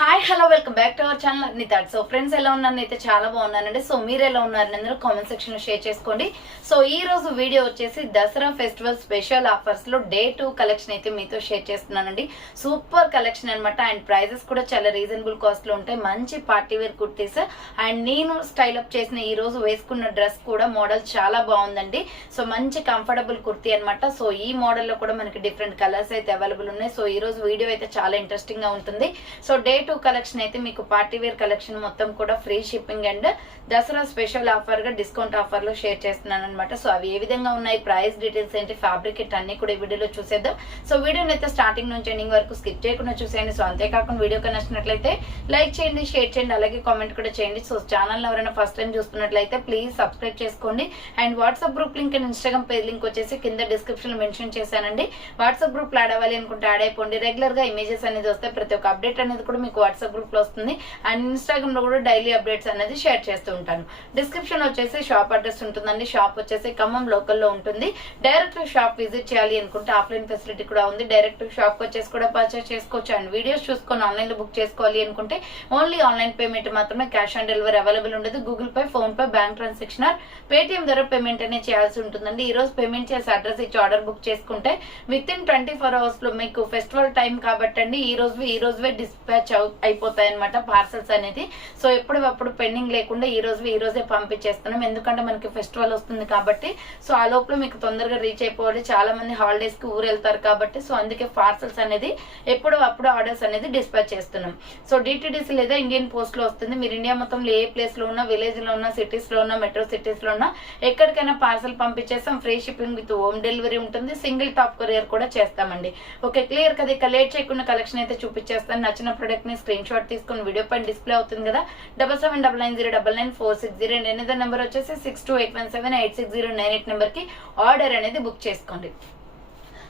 Hi hello welcome back to our channel అన్ని thoughts. So friends ఎలా ఉన్నారని అయితే చాలా బాగున్నానండి. సో మీరు ఎలా ఉన్నారని అందరూ కామెంట్ సెక్షన్ లో షేర్ చేసుకోండి. సో ఈ రోజు వీడియో వచ్చేసి దసరా ఫెస్టివల్ స్పెషల్ ఆఫర్స్ లో డే 2 కలెక్షన్ అయితే మీతో షేర్ చేస్తున్నానండి. సూపర్ కలెక్షన్ అనమాట. అండ్ ప్రైజెస్ కూడా చాలా రీజనబుల్ కాస్ట్ లో ఉంటాయి. మంచి పార్టీ వేర్ కుర్తీస్ అండ్ నేను స్టైల్ అప్ చేసిన ఈ రోజు వేసుకున్న డ్రెస్ కూడా మోడల్ చాలా బాగుందండి. సో మంచి కంఫర్టబుల్ కుర్తీ అనమాట. సో ఈ మోడల్ లో కూడా మనకి డిఫరెంట్ కలర్స్ అయితే అవైలబుల్ ఉన్నాయి. సో ఈ రోజు వీడియో అయితే చాలా ఇంట్రెస్టింగ్ గా ఉంటుంది. సో డే 2 కలెక్షన్ అయితే మీకు పార్టీ వేర్ కలెక్షన్ మొత్తం కూడా free shipping and Dasara special offer గా డిస్కౌంట్ ఆఫర్ లో షేర్ చేస్తున్నాను అనమాట. సో అవి ఏ విధంగా ఉన్నాయి, ప్రైస్ డీటెయిల్స్ ఏంటి, ఫ్యాబ్రిక్ అన్ని కూడా ఈ వీడియోలో చూసేద్దాం. సో వీడియోని అయితే స్టార్టింగ్ నుంచి ఎండింగ్ వరకు స్కిప్ చేయకుండా చూసేయండి. సో అంతేకాకుండా వీడియో నచ్చినట్లయితే లైక్ చేయండి, షేర్ చేయండి, అలాగే కామెంట్ కూడా చేయండి. సో ఛానల్ ఎవరైనా ఫస్ట్ టైం చూస్తున్నట్లయితే ప్లీజ్ సబ్స్క్రైబ్ చేసుకోండి. And WhatsApp group link and Instagram page link వచ్చేసి కింద డిస్క్రిప్షన్ లో మెన్షన్ చేశానండి. వాట్సాప్ గ్రూప్ లో యాడ్ అవ్వాలి అనుకుంటే యాడ్ అయిపోండి. రెగ్యులర్ గా ఇమేజెస్ అనేది వస్తే ప్రతి ఒక్క అప్డేట్ అనేది కూడా మీకు వాట్సాప్ గ్రూప్ లో వస్తుంది. అండ్ ఇన్స్టాగ్రామ్ లో కూడా డైలీ అప్డేట్స్ అనేది షేర్ చేస్తూ ఉంటాను. డిస్క్రిప్షన్ వచ్చేసి షాప్ అడ్రస్ ఉంటుందండి. షాప్ వచ్చేసి ఖమ్మం లోకల్ లో ఉంటుంది. డైరెక్ట్ షాప్ విజిట్ చేయాలి అనుకుంటే ఆఫ్లైన్ ఫెసిలిటీ కూడా ఉంది. డైరెక్ట్ షాప్ వచ్చేసి కూడా పర్చేస్ చేసుకోవచ్చు. అండ్ వీడియోస్ చూసుకొని ఆన్లైన్ లో బుక్ చేసుకోవాలి అనుకుంటే ఓన్లీ ఆన్లైన్ పేమెంట్ మాత్రమే, క్యాష్ ఆన్ డెలివరీ అవైలబుల్ ఉండదు. Google pay, phone pay, bank transaction Paytm ద్వారా పేమెంట్ అనేది చేయాల్సి ఉంటుందండి. ఈ రోజు పేమెంట్ చేసి అడ్రస్ ఇచ్చి ఆర్డర్ బుక్ చేసుకుంటే విత్ ఇన్ 24 hours లో మీకు ఫెస్టివల్ టైం కాబట్టి అండి ఈ రోజువే డిస్పాచ్ అయిపోతాయి అనమాట పార్సల్స్ అనేది. సో ఎప్పుడప్పుడు పెండింగ్ లేకుండా ఈ రోజే పంపించేస్తున్నాం. ఎందుకంటే మనకి ఫెస్టివల్ వస్తుంది కాబట్టి. సో ఆ లోపల మీకు తొందరగా రీచ్ అయిపోవాలి. చాలా మంది హాలిడేస్ కి ఊరు వెళ్తారు కాబట్టి సో అందుకే పార్సల్స్ అనేది ఎప్పుడప్పుడు ఆర్డర్స్ అనేది డిస్పాచ్ చేస్తున్నాం. సో డిటిడిసి లేదా ఇండియన్ పోస్ట్ లో వస్తుంది. మీరు ఇండియా మొత్తంలో ఏ ప్లేస్ లో ఉన్నా, విలేజ్ లో ఉన్నా, సిటీస్ లో ఉన్నా, మెట్రో సిటీస్ లో ఉన్నా ఎక్కడికైనా పార్సల్ పంపించేస్తాం. Free shipping with home delivery ఉంటుంది. సింగిల్ టాప్ కొరియర్ కూడా చేస్తామండి. ఓకే, క్లియర్ కదా. ఇక లేట్ చేయకుండా కలెక్షన్ అయితే చూపించేస్తాను. నచ్చిన ప్రొడక్ట్ ని స్క్రీన్ షాట్ తీసుకుని వీడియో పైన డిస్ప్లే అవుతుంది కదా 7799099460 అండ్ ఎనిమిదో నెంబర్ వచ్చేసి 6281786098 నెంబర్ కి ఆర్డర్ అనేది బుక్ చేసుకోండి.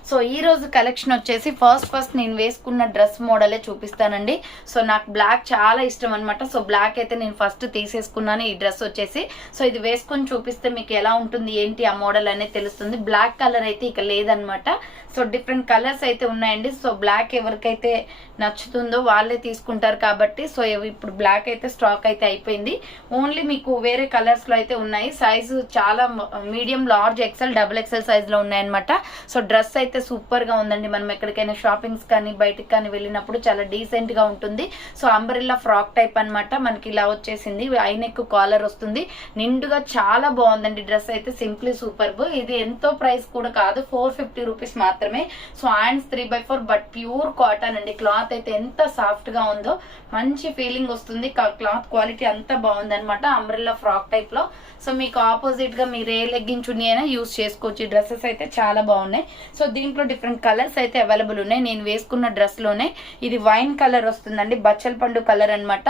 సో ఈ రోజు కలెక్షన్ వచ్చేసి ఫస్ట్ నేను వేసుకున్న డ్రెస్ మోడలే చూపిస్తానండి. సో నాకు బ్లాక్ చాలా ఇష్టం అనమాట. సో బ్లాక్ అయితే నేను ఫస్ట్ తీసేసుకున్నాను ఈ డ్రెస్ వచ్చేసి. సో ఇది వేసుకొని చూపిస్తే మీకు ఎలా ఉంటుంది ఏంటి ఆ మోడల్ అనేది తెలుస్తుంది. బ్లాక్ కలర్ అయితే ఇక లేదనమాట. సో డిఫరెంట్ కలర్స్ అయితే ఉన్నాయండి. సో బ్లాక్ ఎవరికైతే నచ్చుతుందో వాళ్ళే తీసుకుంటారు కాబట్టి సో ఇప్పుడు బ్లాక్ అయితే స్టాక్ అయితే అయిపోయింది. ఓన్లీ మీకు వేరే కలర్స్ లో అయితే ఉన్నాయి. సైజు చాలా medium, large, XL, double XL size లో ఉన్నాయన్నమాట. సో డ్రెస్ అయితే సూపర్ గా ఉందండి. మనం ఎక్కడికైనా షాపింగ్స్ కానీ బయటకి కానీ వెళ్ళినప్పుడు చాలా డీసెంట్ గా ఉంటుంది. సో అంబ్రెల్లా ఫ్రాక్ టైప్ అనమాట. మనకి ఇలా వచ్చేసింది. ఐనెక్ కాలర్ వస్తుంది. నిండుగా చాలా బాగుందండి డ్రెస్ అయితే. Simply superb. ఇది ఎంతో ప్రైస్ కూడా కాదు, 450 రూపీస్ మాత్రమే. So hands 3/4 but pure cotton అండి. క్లాత్ అయితే ఎంత సాఫ్ట్ గా ఉందో, మంచి ఫీలింగ్ వస్తుంది. క్లాత్ క్వాలిటీ అంతా బాగుంది అనమాట. అంబ్రెల్లా ఫ్రాక్ టైప్ లో. సో మీకు ఆపోజిట్ గా మీరు ఏ లెగ్గింగ్ చున్నీ అయినా యూజ్ చేసుకోవచ్చు. ఈ డ్రెస్సెస్ అయితే చాలా బాగున్నాయి. సో దీంట్లో డిఫరెంట్ కలర్స్ అయితే అవైలబుల్ ఉన్నాయి. నేను వేసుకున్న డ్రెస్ లోనే ఇది వైన్ కలర్ వస్తుందండి, బచ్చల పండు కలర్ అనమాట.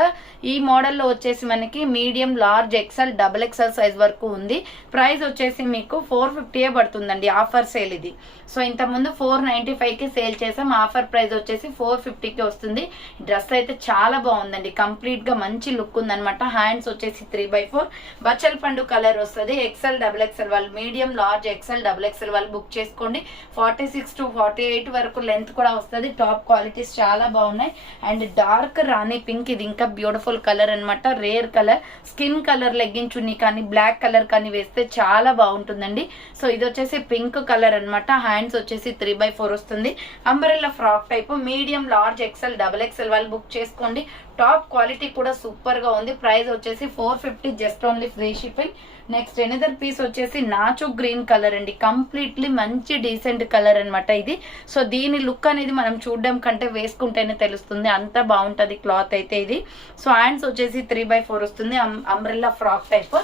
ఈ మోడల్లో వచ్చేసి మనకి medium, large, XL, double XL size వరకు ఉంది. ప్రైస్ వచ్చేసి మీకు 450 పడుతుందండి. ఆఫర్ సేల్ ఇది. సో ఇంత ముందు 495 కి సేల్ చేసాం. ఆఫర్ ప్రైస్ వచ్చేసి 450 కి వస్తుంది. డ్రెస్ అయితే చాలా బాగుందండి. కంప్లీట్ గా మంచి లుక్ ఉందనమాట. హ్యాండ్స్ వచ్చేసి 3/4 బచ్చల పండు కలర్ వస్తుంది. ఎక్సెల్, డబుల్ ఎక్సెల్ వాళ్ళు, medium, large, XL, double XL వాళ్ళు బుక్ చేసుకోండి. 46 to 48 వరకు లెంత్ కూడా వస్తుంది. టాప్ క్వాలిటీస్ చాలా బాగున్నాయి. అండ్ డార్క్ రాణి పింక్, ఇది ఇంకా బ్యూటిఫుల్ కలర్ అనమాట. Rare colour, skin colour legging chunni కానీ బ్లాక్ కలర్ కానీ వేస్తే చాలా బాగుంటుందండి. సో ఇది వచ్చేసి పింక్ కలర్ అనమాట. హ్యాండ్స్ వచ్చేసి 3/4 వస్తుంది. Umbrella frock type, medium, large, XL, double XL వాళ్ళు బుక్ చేసుకోండి. టాప్ క్వాలిటీ కూడా సూపర్ గా ఉంది. ప్రైస్ వచ్చేసి 450 just only free shipping. Next another piece వచ్చేసి నాచు గ్రీన్ కలర్ అండి. కంప్లీట్లీ మంచి డీసెంట్ కలర్ అనమాట ఇది. సో దీని లుక్ అనేది మనం చూడడం కంటే వేసుకుంటేనే తెలుస్తుంది, అంత బాగుంటది క్లాత్ అయితే ఇది. సో హ్యాండ్స్ వచ్చేసి 3/4 వస్తుంది. Umbrella frock type,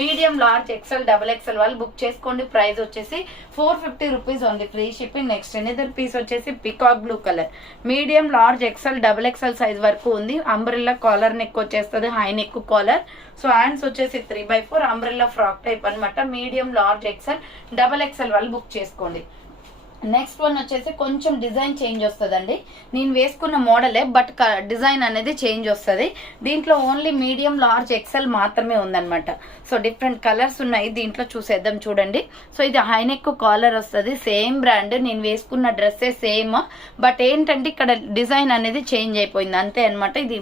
medium, large, XL, double XL వాళ్ళు బుక్ చేసుకోండి. ప్రైస్ వచ్చేసి 450 rupees only free shipping. Next another piece వచ్చేసి peacock blue colour, medium, large, XL, double XL size వరకు ఉంది. అంబ్రెల్లా కాలర్ నెక్ వచ్చేస్తుంది, high neck collar. So hands వచ్చేసి 3/4 umbrella frock type అనమాట. Medium, large, XL, double XL వాళ్ళు book చేసుకోండి. Next one వచ్చేసి కొంచెం డిజైన్ చేంజ్ వస్తుందండి. నేను వేసుకున్న మోడలే బట్ డిజైన్ అనేది చేంజ్ వస్తుంది. దీంట్లో ఓన్లీ మీడియం లార్జ్ ఎక్సెల్ మాత్రమే ఉందన్నమాట. సో డిఫరెంట్ కలర్స్ ఉన్నాయి, దీంట్లో చూసేద్దాం చూడండి. సో ఇది హైనెక్ కాలర్ వస్తుంది, సేమ్ బ్రాండ్, నేను వేసుకున్న డ్రెస్సే సేమ్, బట్ ఏంటంటే ఇక్కడ డిజైన్ అనేది చేంజ్ అయిపోయింది అంతే అనమాట. ఇది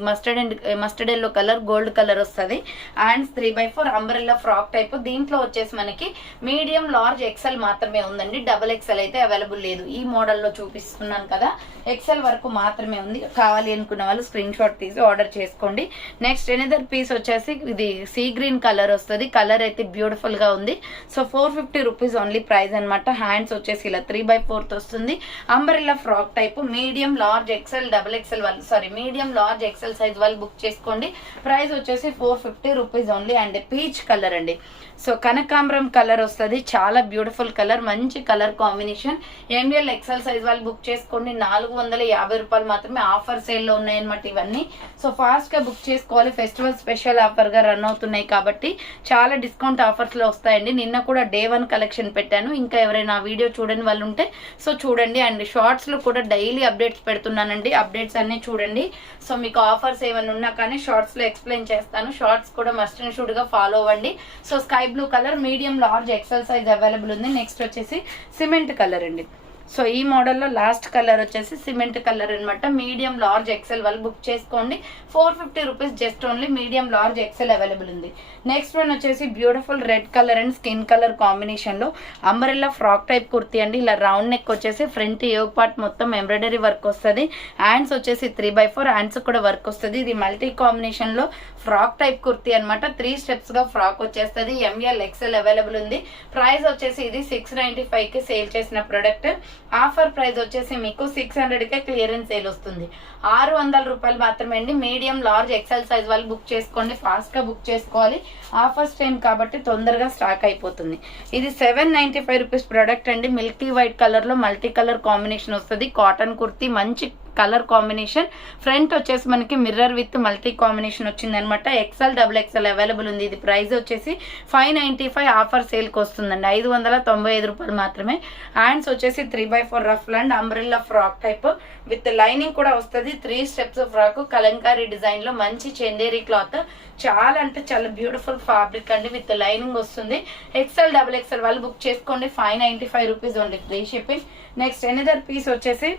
mustard yellow colour, gold colour వస్తుంది. Hands 3x4 umbrella frock type. దీంట్లో వచ్చేసి మనకి మీడియం లార్జ్ ఎక్సెల్ మాత్రమే ఉందండి, డబుల్ ఎక్సెల్ అయితే అవైలబుల్ లేదు. ఈ మోడల్లో చూపిస్తున్నాను కదా, ఎక్సెల్ వరకు మాత్రమే ఉంది. కావాలి అనుకున్న వాళ్ళు స్క్రీన్ షాట్ తీసి ఆర్డర్ చేసుకోండి. నెక్స్ట్ ఎనదర్ పీస్ వచ్చేసి ఇది సీ గ్రీన్ కలర్ వస్తుంది. కలర్ అయితే బ్యూటిఫుల్ గా ఉంది. సో 450 రూపీస్ ఓన్లీ ప్రైస్ అనమాట. హ్యాండ్స్ వచ్చేసి ఇలా 3x4 వస్తుంది. Umbrella frock type. Medium large XL, double XL వాళ్ళు మీడియం లార్జ్ ఎక్సెల్ సైజ్ వాళ్ళు బుక్ చేసుకోండి. ప్రైస్ వచ్చేసి 450 rupees only. And peach colour అండి. సో కనకాంబరం కలర్ వస్తుంది, చాలా బ్యూటిఫుల్ కలర్, మంచి colour combination. ML XL size వాళ్ళు బుక్ చేసుకోండి. 450 రూపాయలు మాత్రమే. ఆఫర్ సేల్ లో ఉన్నాయన్నమాట ఇవన్నీ. సో ఫాస్ట్ గా బుక్ చేసుకోవాలి, ఫెస్టివల్ స్పెషల్ ఆఫర్ గా రన్ అవుతున్నాయి కాబట్టి చాలా డిస్కౌంట్ ఆఫర్స్ లో వస్తాయండి. నిన్న కూడా Day 1 కలెక్షన్ పెట్టాను, ఇంకా ఎవరైనా వీడియో చూడని వాళ్ళు ఉంటే సో చూడండి. అండ్ షార్ట్స్ లో కూడా డైలీ అప్డేట్స్ పెడుతున్నానండి, అప్డేట్స్ అన్ని చూడండి. సో మీకు ఆఫర్స్ ఏమైనా ఉన్నా కానీ షార్ట్స్ లో ఎక్స్ప్లెయిన్ చేస్తాను. షార్ట్స్ కూడా మస్ట్ అండ్ షుడ్ గా ఫాలో అవ్వండి. So sky blue colour, medium large XL size available ఉంది. నెక్స్ట్ వచ్చేసి సిమెంట్ కలర్ అండి. సో ఈ మోడల్లో లాస్ట్ కలర్ వచ్చేసి సిమెంట్ కలర్ అనమాట. మీడియం లార్జ్ ఎక్సెల్ వాళ్ళు బుక్ చేసుకోండి. 450 rupees just only. Medium large XL available ఉంది. నెక్స్ట్ వన్ వచ్చేసి beautiful red colour and skin colour combination లో అంబ్రెల్లా ఫ్రాక్ టైప్ కుర్తీ అండి. ఇలా రౌండ్ నెక్ వచ్చేసి ఫ్రంట్ యోగ్ పార్ట్ మొత్తం ఎంబ్రాయిడరీ వర్క్ వస్తుంది. హ్యాండ్స్ వచ్చేసి 3x4 హ్యాండ్స్ కూడా వర్క్ వస్తుంది. ఇది మల్టీ కాంబినేషన్ లో ఫ్రాక్ టైప్ కుర్తీ అనమాట. 3 స్టెప్స్ గా ఫ్రాక్ వచ్చేస్తుంది. ML XL అవైలబుల్ ఉంది. ప్రైస్ వచ్చేసి ఇది 695 కి సేల్ చేసిన ప్రొడక్ట్. ఆఫర్ ప్రైస్ వచ్చేసి మీకు 600 కే క్లియరెన్స్ సేల్ వస్తుంది. 600 రూపాయలు మాత్రమే అండి. మీడియం లార్జ్ ఎక్సెల్ సైజ్ వాళ్ళు బుక్ చేసుకోండి, ఫాస్ట్ గా బుక్ చేసుకోవాలి. ఆఫర్స్ టైం కాబట్టి తొందరగా స్టాక్ అయిపోతుంది. ఇది 795 రూపీస్ ప్రొడక్ట్ అండి. మిల్కీ వైట్ కలర్ లో మల్టీ కలర్ కాంబినేషన్ వస్తుంది. కాటన్ కుర్తీ, మంచి కలర్ కాంబినేషన్. ఫ్రంట్ వచ్చేసి మనకి మిర్రర్ విత్ మల్టీ కాంబినేషన్ వచ్చింది అనమాట. XL, XXL అవైలబుల్ ఉంది. ఇది ప్రైస్ వచ్చేసి 595 ఆఫర్ సేల్ కి వస్తుందండి. 595 రూపాయలు మాత్రమే. హ్యాండ్స్ వచ్చేసి 3x4 rough and umbrella frock type with lining కూడా వస్తుంది. 3 స్టెప్స్ ఫ్రాక్, కలంకారీ డిజైన్ లో మంచి చందేరి క్లాత్. చాలా అంటే చాలా బ్యూటిఫుల్ ఫ్యాబ్రిక్ అండి, విత్ లైనింగ్ వస్తుంది. XL, XXL వాళ్ళు బుక్ చేసుకోండి. 595 rupees only, free shipping. Next another piece వచ్చేసి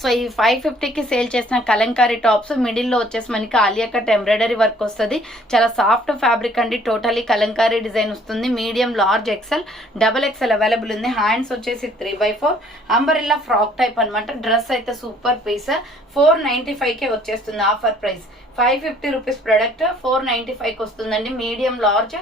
సో ఈ 550కి సేల్ చేసిన కలంకారీ టాప్స్. మిడిల్లో వచ్చేసి మనకి ఆలియా కట్ ఎంబ్రాయిడరీ వర్క్ వస్తుంది. చాలా సాఫ్ట్ ఫ్యాబ్రిక్ అండి, టోటలీ కలంకారీ డిజైన్ వస్తుంది. Medium large XL, XXL available ఉంది. హ్యాండ్స్ వచ్చేసి 3x4 అంబ్రెల్లా ఫ్రాక్ టైప్ అనమాట. డ్రెస్ అయితే సూపర్ పీస్. 495కే వచ్చేస్తుంది ఆఫర్ ప్రైస్. 550 రూపీస్ ప్రొడక్ట్ 495కి వస్తుందండి. మీడియం లార్జ్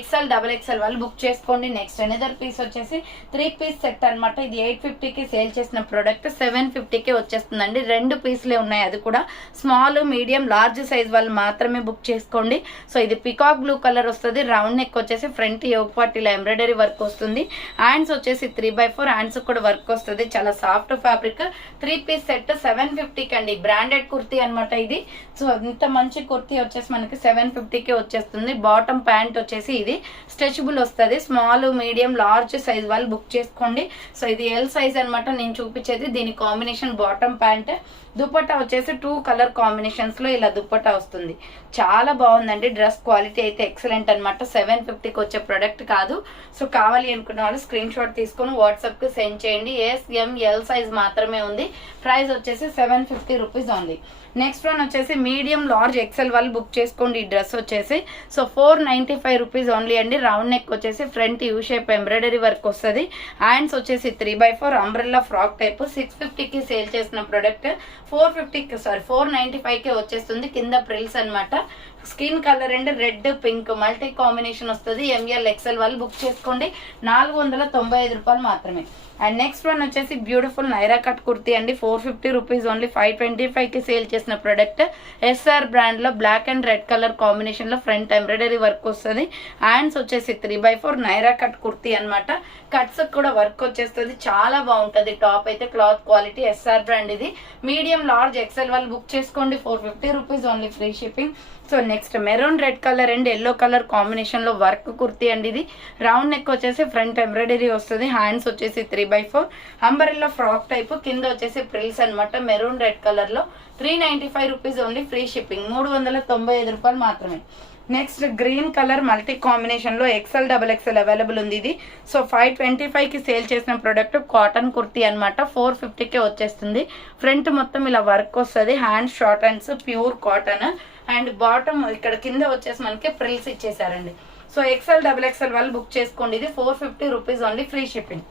XL, XXL వాళ్ళు బుక్ చేసుకోండి. నెక్స్ట్ ఎనదర్ పీస్ వచ్చేసి 3 పీస్ సెట్ అనమాట. ఇది 850కి సేల్ చేసిన ప్రొడక్ట్ 750కి వచ్చేస్తుందండి. 2 పీస్లే ఉన్నాయి, అది కూడా స్మాల్, మీడియం, లార్జ్ సైజ్ వాళ్ళు మాత్రమే బుక్ చేసుకోండి. సో ఇది పికాక్ బ్లూ కలర్ వస్తుంది. రౌండ్ నెక్ వచ్చేసి ఫ్రంట్ యోగ్ పార్ట్ ఇలా ఎంబ్రాయిడరీ వర్క్ వస్తుంది. హ్యాండ్స్ వచ్చేసి 3x4 హ్యాండ్స్ కూడా వర్క్ వస్తుంది. చాలా సాఫ్ట్ ఫ్యాబ్రిక్. 3 పీస్ సెట్ 750కి అండి. బ్రాండెడ్ కుర్తీ అనమాట ఇది. సో ఇంత మంచి కుర్తీ వచ్చేసి మనకి 750కి వచ్చేస్తుంది. బాటమ్ ప్యాంట్ వచ్చేసి ఇది స్ట్రెచబుల్ వస్తుంది. స్మాల్, మీడియం, లార్జ్ సైజ్ వాళ్ళు బుక్ చేసుకోండి. సో ఇది L సైజ్ అనమాట నేను చూపించేది. దీని కాంబినేషన్ బాటమ్ ప్యాంట్. దుపట్టా వచ్చేసి 2 కలర్ కాంబినేషన్స్ లో ఇలా దుపట్టా వస్తుంది. చాలా బాగుందండి. డ్రెస్ క్వాలిటీ అయితే ఎక్సలెంట్ అనమాట. 750కి వచ్చే ప్రొడక్ట్ కాదు. సో కావాలి అనుకున్న వాళ్ళు స్క్రీన్ షాట్ తీసుకొని వాట్సాప్ కి సెండ్ చేయండి. S, M, L సైజ్ మాత్రమే ఉంది. ప్రైస్ వచ్చేసి 750 రూపీస్ ఉంది. నెక్స్ట్ వన్ వచ్చేసి మీడియం లార్జ్ XL వాళ్ళు బుక్ చేసుకోండి. ఈ డ్రెస్ వచ్చేసి సో 495 రూపీస్ ఓన్లీ అండి. రౌండ్ నెక్ వచ్చేసి front U shape embroidery work వస్తుంది. హ్యాండ్స్ వచ్చేసి 3x4 అంబ్రెల్లా ఫ్రాక్ టైప్. 650కి సేల్ చేసిన ప్రొడక్ట్ 495కి వచ్చేస్తుంది. కింద ప్రిల్స్ అనమాట. Skin colour and red, pink multi combination వస్తుంది. ML, XL వాళ్ళు బుక్ చేసుకోండి. 495 రూపాయలు మాత్రమే. అండ్ నెక్స్ట్ వన్ వచ్చేసి బ్యూటిఫుల్ నైరా కట్ కుర్తీ అండి. 450 రూపీస్ ఓన్లీ. 525కి సేల్ చేసిన ప్రొడక్ట్. SR బ్రాండ్ లో black and red colour combination లో ఫ్రంట్ ఎంబ్రాయిడరీ వర్క్ వస్తుంది. హ్యాండ్స్ వచ్చేసి 3x4 నైరా కట్ కుర్తీ అనమాట. కట్స్ కూడా వర్క్ వచ్చేస్తుంది. చాలా బాగుంటది టాప్ అయితే. క్లాత్ క్వాలిటీ SR బ్రాండ్ ఇది. మీడియం లార్జ్ XL వాళ్ళు బుక్ చేసుకోండి. 450 rupees only, free shipping. So next maroon red colour and yellow colour కాంబినేషన్లో వర్క్ కుర్తీ అండి. ఇది రౌండ్ నెక్ వచ్చేసి ఫ్రంట్ ఎంబ్రాయిడరీ వస్తుంది, హ్యాండ్స్ వచ్చేసి 3/4 అంబరెల్లా ఫ్రాక్ టైప్, కింద వచ్చేసి ప్రిల్స్ అనమాట. మెరూన్ రెడ్ కలర్లో 395 రూపీస్ ఓన్లీ, ఫ్రీ షిప్పింగ్, 395 రూపాయలు మాత్రమే. నెక్స్ట్ గ్రీన్ కలర్ మల్టీ కాంబినేషన్లో XL XXL అవైలబుల్ ఉంది ఇది. సో 525కి సేల్ చేసిన ప్రోడక్ట్ కాటన్ కుర్తీ అనమాట. 450కే వచ్చేస్తుంది. ఫ్రంట్ మొత్తం ఇలా వర్క్ వస్తుంది, hand short hands, pure cotton. And bottom ఇక్కడ కింద వచ్చేసి మనకి ప్రిల్స్ ఇచ్చేసారండి. సో XL XXL వాళ్ళు బుక్ చేసుకోండి. ఇది 450 rupees only, free shipping.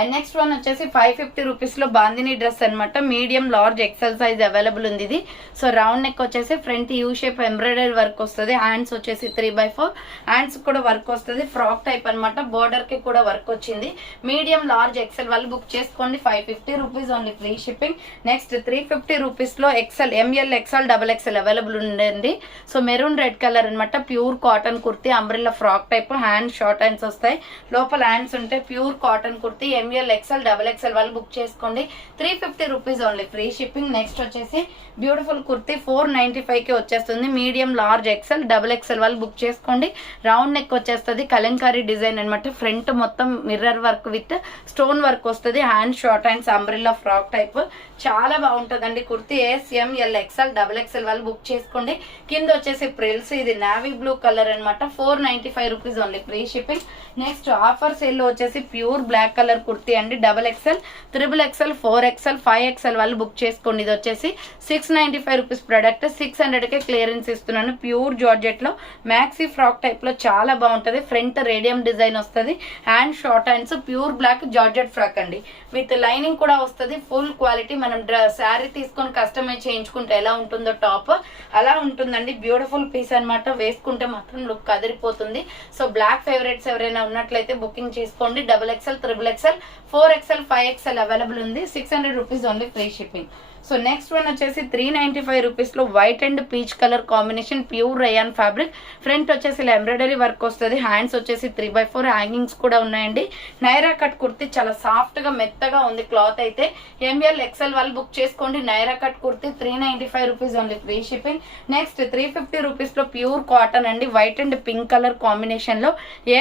And next one వచ్చేసి 550 రూపీస్లో బాందిని డ్రెస్ అనమాట. Medium large XL size available ఉంది ఇది. సో రౌండ్ నెక్ వచ్చేసి front U shape embroidery work వస్తుంది, హ్యాండ్స్ వచ్చేసి 3/4 హ్యాండ్స్ కూడా వర్క్ వస్తుంది, ఫ్రాక్ టైప్ అనమాట. బోర్డర్కి కూడా వర్క్ వచ్చింది. మీడియం లార్జ్ XL వాళ్ళు బుక్ చేసుకోండి, 550 rupees only, free shipping. Next 350 రూపీస్లో XL ML XL XXL available ఉండండి. సో మెరూన్ రెడ్ కలర్ అనమాట. Pure cotton kurti, umbrella frock type, hand short hands వస్తాయి, లోపల హ్యాండ్స్ ఉంటాయి. Pure cotton kurti, ML XL XXL వాళ్ళు book చేసుకోండి, 350 rupees only, free shipping. Next వచ్చేసి beautiful kurti 495కి వచ్చేస్తుంది. మీడియం లార్జ్ XL XXL వాళ్ళు బుక్ చేసుకోండి. రౌండ్ నెక్ వచ్చేస్తుంది, కలంకారీ డిజైన్ అనమాట. ఫ్రంట్ మొత్తం mirror work with stone work వస్తుంది, hand short hands, umbrella frock type, చాలా బాగుంటుందండి కుర్తీ. SML XL XXL వాళ్ళు బుక్ చేసుకోండి. కింద వచ్చేసి ప్రిల్స్, ఇది నావీ బ్లూ కలర్ అనమాట. 495 rupees only, free shipping. Next offer sale లో వచ్చేసి ప్యూర్ బ్లాక్ కలర్ కుర్తీ అండి. XXL XXL 4XL 5XL వాళ్ళు బుక్ చేసుకోండి. ఇది వచ్చేసి 695 రూపీస్ ప్రొడక్ట్, 600కే క్లియరెన్స్ ఇస్తున్నాను. ప్యూర్ జార్జెట్ లో మ్యాక్సీ ఫ్రాక్ టైప్ లో చాలా బాగుంటది. ఫ్రంట్ రేడియం డిజైన్ వస్తుంది, hand short hands, pure black georgette frock అండి. విత్ లైనింగ్ కూడా వస్తుంది, ఫుల్ క్వాలిటీ. మనం శారీ తీసుకొని కస్టమైజ్ చేయించుకుంటే ఎలా ఉంటుందో టాప్ అలా ఉంటుందండి. బ్యూటిఫుల్ పీస్ అనమాట. వేసుకుంటే మాత్రం లుక్ అదిరిపోతుంది. సో బ్లాక్ ఫేవరెట్స్ ఎవరైనా ఉన్నట్లయితే బుకింగ్ చేసుకోండి. XXL XXL 4XL 5XL available ఉంది, 600 rupees only, free shipping. So next one వచ్చేసి 395 రూపీస్లో white and peach colour combination, pure rayon fabric. Front వచ్చేసి ఇలా ఎంబ్రాయిడరీ వర్క్ వస్తుంది, హ్యాండ్స్ వచ్చేసి 3/4 హ్యాంగింగ్స్ కూడా ఉన్నాయండి. నైరా కట్ కుర్తీ చాలా సాఫ్ట్గా మెత్తగా ఉంది క్లాత్ అయితే. ML XL వాళ్ళు బుక్ చేసుకోండి. Naira cut kurti 395 rupees only, free shipping. Next 350 రూపీస్లో ప్యూర్ కాటన్ అండి, వైట్ అండ్ పింక్ కలర్ కాంబినేషన్లో.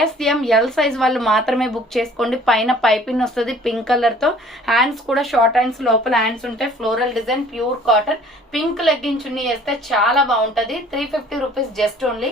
SML సైజ్ వాళ్ళు మాత్రమే బుక్ చేసుకోండి. పైన పైపింగ్ వస్తుంది పింక్ కలర్తో, హ్యాండ్స్ కూడా షార్ట్ హ్యాండ్స్, లోపల హ్యాండ్స్ ఉంటాయి, floral design, pure cotton. Pink legging chunni వేస్తే చాలా బాగుంటది. 350 rupees just only.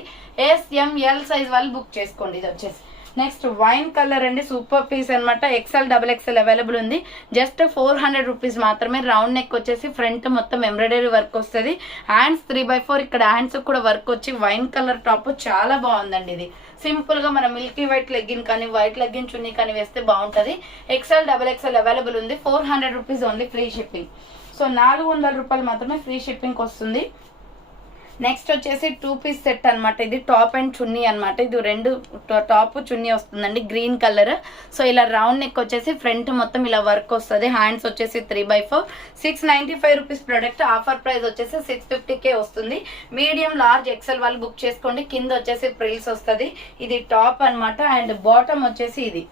SML size వాళ్ళు బుక్ చేసుకోండి. ఇది వచ్చేసి నెక్స్ట్ వైన్ కలర్ అండి, సూపర్ పీస్ అనమాట. XL XXL అవైలబుల్ ఉంది, జస్ట్ 400 రూపీస్ మాత్రమే. రౌండ్ నెక్ వచ్చేసి ఫ్రంట్ మొత్తం ఎంబ్రాయిడరీ వర్క్ వస్తుంది, హ్యాండ్స్ 3/4, ఇక్కడ హ్యాండ్స్ కూడా వర్క్ వచ్చి వైన్ కలర్ టాప్ చాలా బాగుందండి. ఇది సింపుల్ గా మన మిల్కీ వైట్ లెగ్గిన్ కానీ వైట్ లెగ్గిన్ చున్నీ కానీ వేస్తే బాగుంటది. XL XXL అవైలబుల్ ఉంది, 400 rupees only, free shipping. So 400 రూపాయలు మాత్రమే ఫ్రీ షిప్పింగ్ వస్తుంది. నెక్స్ట్ వచ్చేసి 2 పీస్ సెట్ అనమాట. ఇది టాప్ అండ్ చున్నీ అనమాట. ఇది 2 టాప్ చున్నీ వస్తుందండి, గ్రీన్ కలర్. సో ఇలా రౌండ్ నెక్ వచ్చేసి ఫ్రంట్ మొత్తం ఇలా వర్క్ వస్తుంది, హ్యాండ్స్ వచ్చేసి 3/4, 695 రూపీస్ ప్రొడక్ట్. ఆఫర్ ప్రైస్ వచ్చేసి 650కే వస్తుంది. మీడియం లార్జ్ XL వాళ్ళు బుక్ చేసుకోండి. కింద వచ్చేసి ప్రిల్స్ వస్తుంది. ఇది టాప్ అనమాట. అండ్ బాటమ్ వచ్చేసి ఇది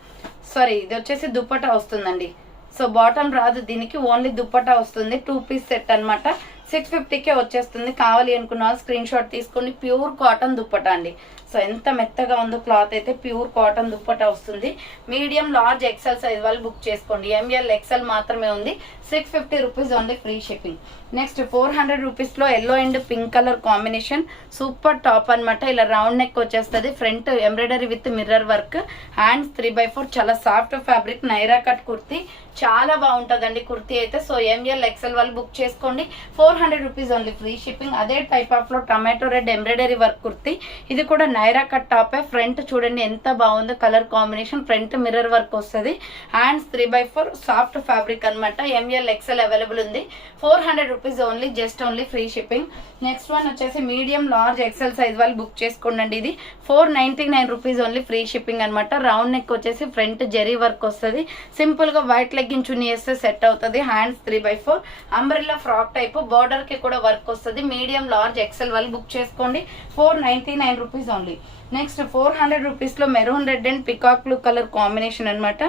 వచ్చేసి దుప్పటా వస్తుందండి. సో బాటమ్ రాదు దీనికి, ఓన్లీ దుప్పటా వస్తుంది. 2 పీస్ సెట్ అనమాట. 650కే వచ్చేస్తుంది. కావాలి అనుకున్న స్క్రీన్ షాట్ తీసుకోండి. ప్యూర్ కాటన్ దుప్పటా అండి. సో ఎంత మెత్తగా ఉందో క్లాత్ అయితే, ప్యూర్ కాటన్ దుప్పటా వస్తుంది. మీడియం లార్జ్ XL సైజ్ వాళ్ళు బుక్ చేసుకోండి. ML XL మాత్రమే ఉంది, 650 rupees only, free shipping. Next 400 రూపీస్లో yellow and pink colour combination, super top అనమాట. ఇలా రౌండ్ నెక్ వచ్చేస్తుంది, front embroidery with mirror work, hands 3/4, చాలా soft fabric, Naira cut kurti, చాలా బాగుంటుందండి కుర్తీ అయితే. సో ML XL వాళ్ళు బుక్ చేసుకోండి, 400 రూపీస్ ఓన్లీ, ఫ్రీ షిప్పింగ్. అదే టైప్ ఆఫ్ లో tomato red embroidery work kurti, ఇది కూడా నైరా కట్ టాప్. ఫ్రంట్ చూడండి ఎంత బాగుందో colour combination, front mirror work వస్తుంది, హ్యాండ్స్ 3/4, సాఫ్ట్ ఫ్యాబ్రిక్ అనమాట. ML XL అవైలబుల్ ఉంది, 400 rupees only, just only, free shipping. Next one వచ్చేసి మీడియం లార్జ్ XL సైజ్ వాళ్ళు బుక్ చేసుకోండి. ఇది 499 రూపీస్ ఓన్లీ, ఫ్రీ షిప్పింగ్ అనమాట. రౌండ్ నెక్ వచ్చేసి ఫ్రంట్ జెరీ వర్క్ వస్తుంది, సింపుల్ గా వైట్ లెగ్గిన్ చున్నీ వేస్తే సెట్ అవుతుంది. Hands 3/4, umbrella frock type, border కి కూడా వర్క్ వస్తుంది. మీడియం లార్జ్ XL వాళ్ళు బుక్ చేసుకోండి, 499 రూపీస్ ఓన్లీ. చేసుకోండి. నెక్స్ట్ 400 రూపీస్లో maroon red and peacock blue colour combination అనమాట.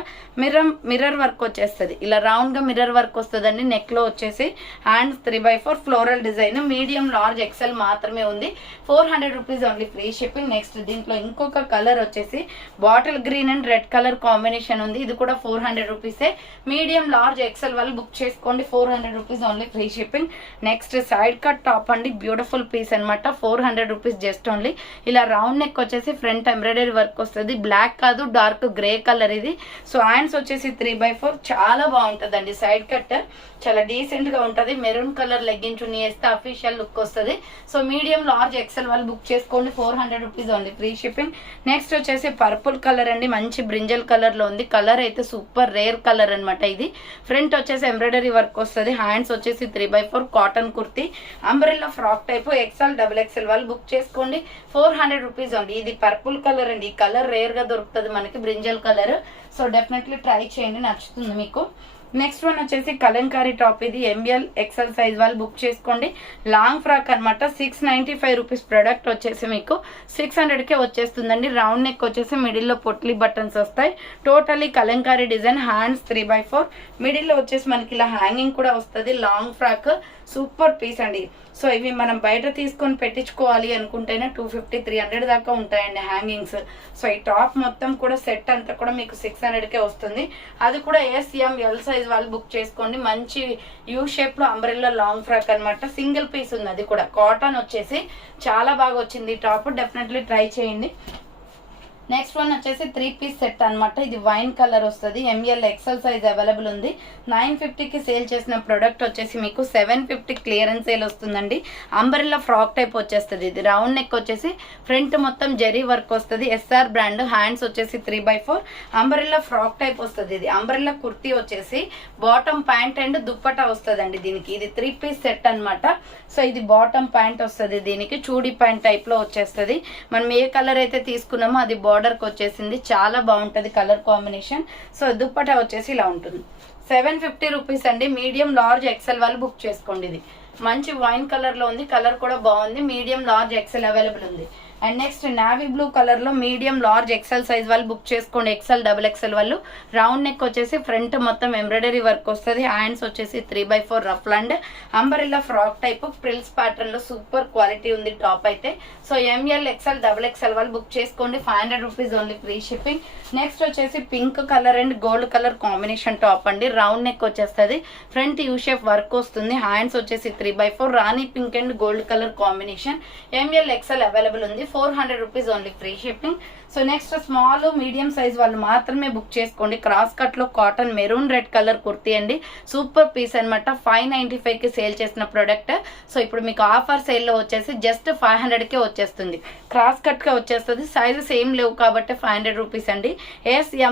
మిర్రర్ వర్క్ వచ్చేస్తుంది, ఇలా రౌండ్గా మిర్రర్ వర్క్ వస్తుందండి. నెక్లో వచ్చేసి hands 3/4 floral design, medium large XL మాత్రమే ఉంది. 400 rupees only, free shipping. Next దీంట్లో ఇంకొక కలర్ వచ్చేసి bottle green and red colour combination ఉంది. ఇది కూడా 400 రూపీసే. మీడియం లార్జ్ ఎక్సెల్ వాళ్ళు బుక్ చేసుకోండి, 400 rupees only, free shipping. Next side cut top అండి, బ్యూటిఫుల్ పీస్ అనమాట, 400 రూపీస్ జస్ట్ ఓన్లీ. ఇలా రౌండ్ నెక్ వచ్చేసి ఫ్రంట్ ఎంబ్రాయిడరీ వర్క్ వస్తుంది. బ్లాక్ కాదు, డార్క్ గ్రే కలర్ ఇది. సో హ్యాండ్స్ వచ్చేసి 3/4, చాలా బాగుంటుందండి. సైడ్ కట్ చాలా డీసెంట్ గా ఉంటుంది. మెరూన్ కలర్ లెగ్గిన్ చున్నీ వేస్తే అఫీషియల్ లుక్ వస్తుంది. సో మీడియం లార్జ్ ఎక్సెల్ వాళ్ళు బుక్ చేసుకోండి, 400 rupees only, free shipping. Next వచ్చేసి పర్పుల్ కలర్ అండి, మంచి బ్రింజల్ కలర్ లో ఉంది. కలర్ అయితే సూపర్ రేర్ కలర్ అనమాట. ఇది ఫ్రంట్ వచ్చేసి ఎంబ్రాయిడరీ వర్క్ వస్తుంది. హ్యాండ్స్ వచ్చేసి 3/4 cotton kurti, umbrella frock type, XL double XL వాళ్ళు బుక్ చేసుకోండి, 400 రూపీస్ ఓన్లీ. ఇది పర్పుల్ కలర్ అండి, ఈ కలర్ రేర్ గా దొరుకుతుంది మనకి, brinjal colour. So definitely try చేయండి, నచ్చుతుంది మీకు. నెక్స్ట్ వన్ వచ్చేసి కలంకారీ టాప్, ఇది ఎంఎల్ ఎక్సెల్ సైజ్ వాళ్ళు బుక్ చేసుకోండి. లాంగ్ ఫ్రాక్ అనమాట, 695 రూపీస్. ప్రొడక్ట్ వచ్చేసి మీకు 600కే వచ్చేస్తుందండి. రౌండ్ నెక్ వచ్చేసి మిడిల్లో పొట్లీ బటన్స్ వస్తాయి. టోటలీ కలంకారీ డిజైన్, హ్యాండ్స్ 3/4, మిడిల్లో వచ్చేసి మనకి ఇలా హ్యాంగింగ్ కూడా వస్తుంది. లాంగ్ ఫ్రాక్, సూపర్ పీస్ అండి. సో ఇవి మనం బయట తీసుకొని పెట్టించుకోవాలి అనుకుంటేనే 250-300 దాకా ఉంటాయండి హ్యాంగింగ్స్. సో ఈ టాప్ మొత్తం కూడా సెట్ అంతా కూడా మీకు 600కే వస్తుంది. అది కూడా SML సైజ్ వాళ్ళు బుక్ చేసుకోండి. మంచి యూ షేప్ లో అంబ్రెల్లా లాంగ్ ఫ్రాక్ అనమాట, సింగిల్ పీస్ ఉంది. అది కూడా కాటన్ వచ్చేసి చాలా బాగా వచ్చింది. టాప్ డెఫినెట్లీ ట్రై చేయండి. నెక్స్ట్ వన్ వచ్చేసి 3 పీస్ సెట్ అనమాట. ఇది వైన్ కలర్ వస్తుంది. ఎంఎల్ ఎక్సెల్ సైజ్ అవైలబుల్ ఉంది. 950కి సేల్ చేసిన ప్రొడక్ట్ వచ్చేసి మీకు 750 క్లియరెన్స్ సేల్ వస్తుందండి. అంబ్రెల్లా ఫ్రాక్ టైప్ వచ్చేస్తుంది. ఇది రౌండ్ నెక్ వచ్చేసి ఫ్రంట్ మొత్తం జెరీ వర్క్ వస్తుంది. SR brand. హ్యాండ్స్ వచ్చేసి 3/4, అంబ్రెల్లా ఫ్రాక్ టైప్ వస్తుంది. ఇది అంబ్రెల్లా కుర్తీ వచ్చేసి బాటమ్ ప్యాంట్ అండ్ దుప్పటా వస్తుందండి దీనికి. ఇది 3 పీస్ సెట్ అనమాట. సో ఇది బాటమ్ ప్యాంట్ వస్తుంది, దీనికి చూడీ ప్యాంట్ టైప్ లో వచ్చేస్తుంది. మనం ఏ కలర్ అయితే తీసుకున్నామో అది బార్డర్ కి వచ్చేసింది, చాలా బాగుంటది కలర్ కాంబినేషన్. సో దుప్పటా వచ్చేసి ఇలా ఉంటుంది. 750 రూపీస్ అండి. మీడియం లార్జ్ ఎక్సెల్ వాళ్ళు బుక్ చేసుకోండి. ఇది మంచి వైన్ కలర్ లో ఉంది, కలర్ కూడా బాగుంది. మీడియం లార్జ్ ఎక్సెల్ అవైలబుల్ ఉంది. And next navy blue colour లో మీడియం లార్జ్ ఎక్సెల్ సైజ్ వాళ్ళు బుక్ చేసుకోండి. ఎక్సెల్ డబుల్ ఎక్సెల్ వాళ్ళు. రౌండ్ నెక్ వచ్చేసి ఫ్రంట్ మొత్తం ఎంబ్రాయిడరీ వర్క్ వస్తుంది. హ్యాండ్స్ వచ్చేసి 3/4 ruff and umbrella frock type frills pattern లో సూపర్ క్వాలిటీ ఉంది టాప్ అయితే. So M L XL double XL వాళ్ళు బుక్ చేసుకోండి, 500 rupees only, free shipping. Next వచ్చేసి pink colour and gold colour combination top అండి. Round neck వచ్చేస్తుంది, front U shape work వస్తుంది. Hands వచ్చేసి 3/4 rani pink and gold colour combination. M L XL available ఉంది, 400 rupees only, free shipping. So next small medium size వాళ్ళు మాత్రమే book చేసుకోండి. Cross cut లో cotton maroon red colour kurti అండి, super piece అనమాట. 595కి సేల్ చేసిన ప్రొడక్ట్. సో ఇప్పుడు మీకు ఆఫర్ సేల్ లో వచ్చేసి జస్ట్ 500కే వచ్చేస్తుంది. క్రాస్ కట్ గా వచ్చేస్తుంది. సైజెస్ ఏం లేవు కాబట్టి 500 రూపీస్ అండి.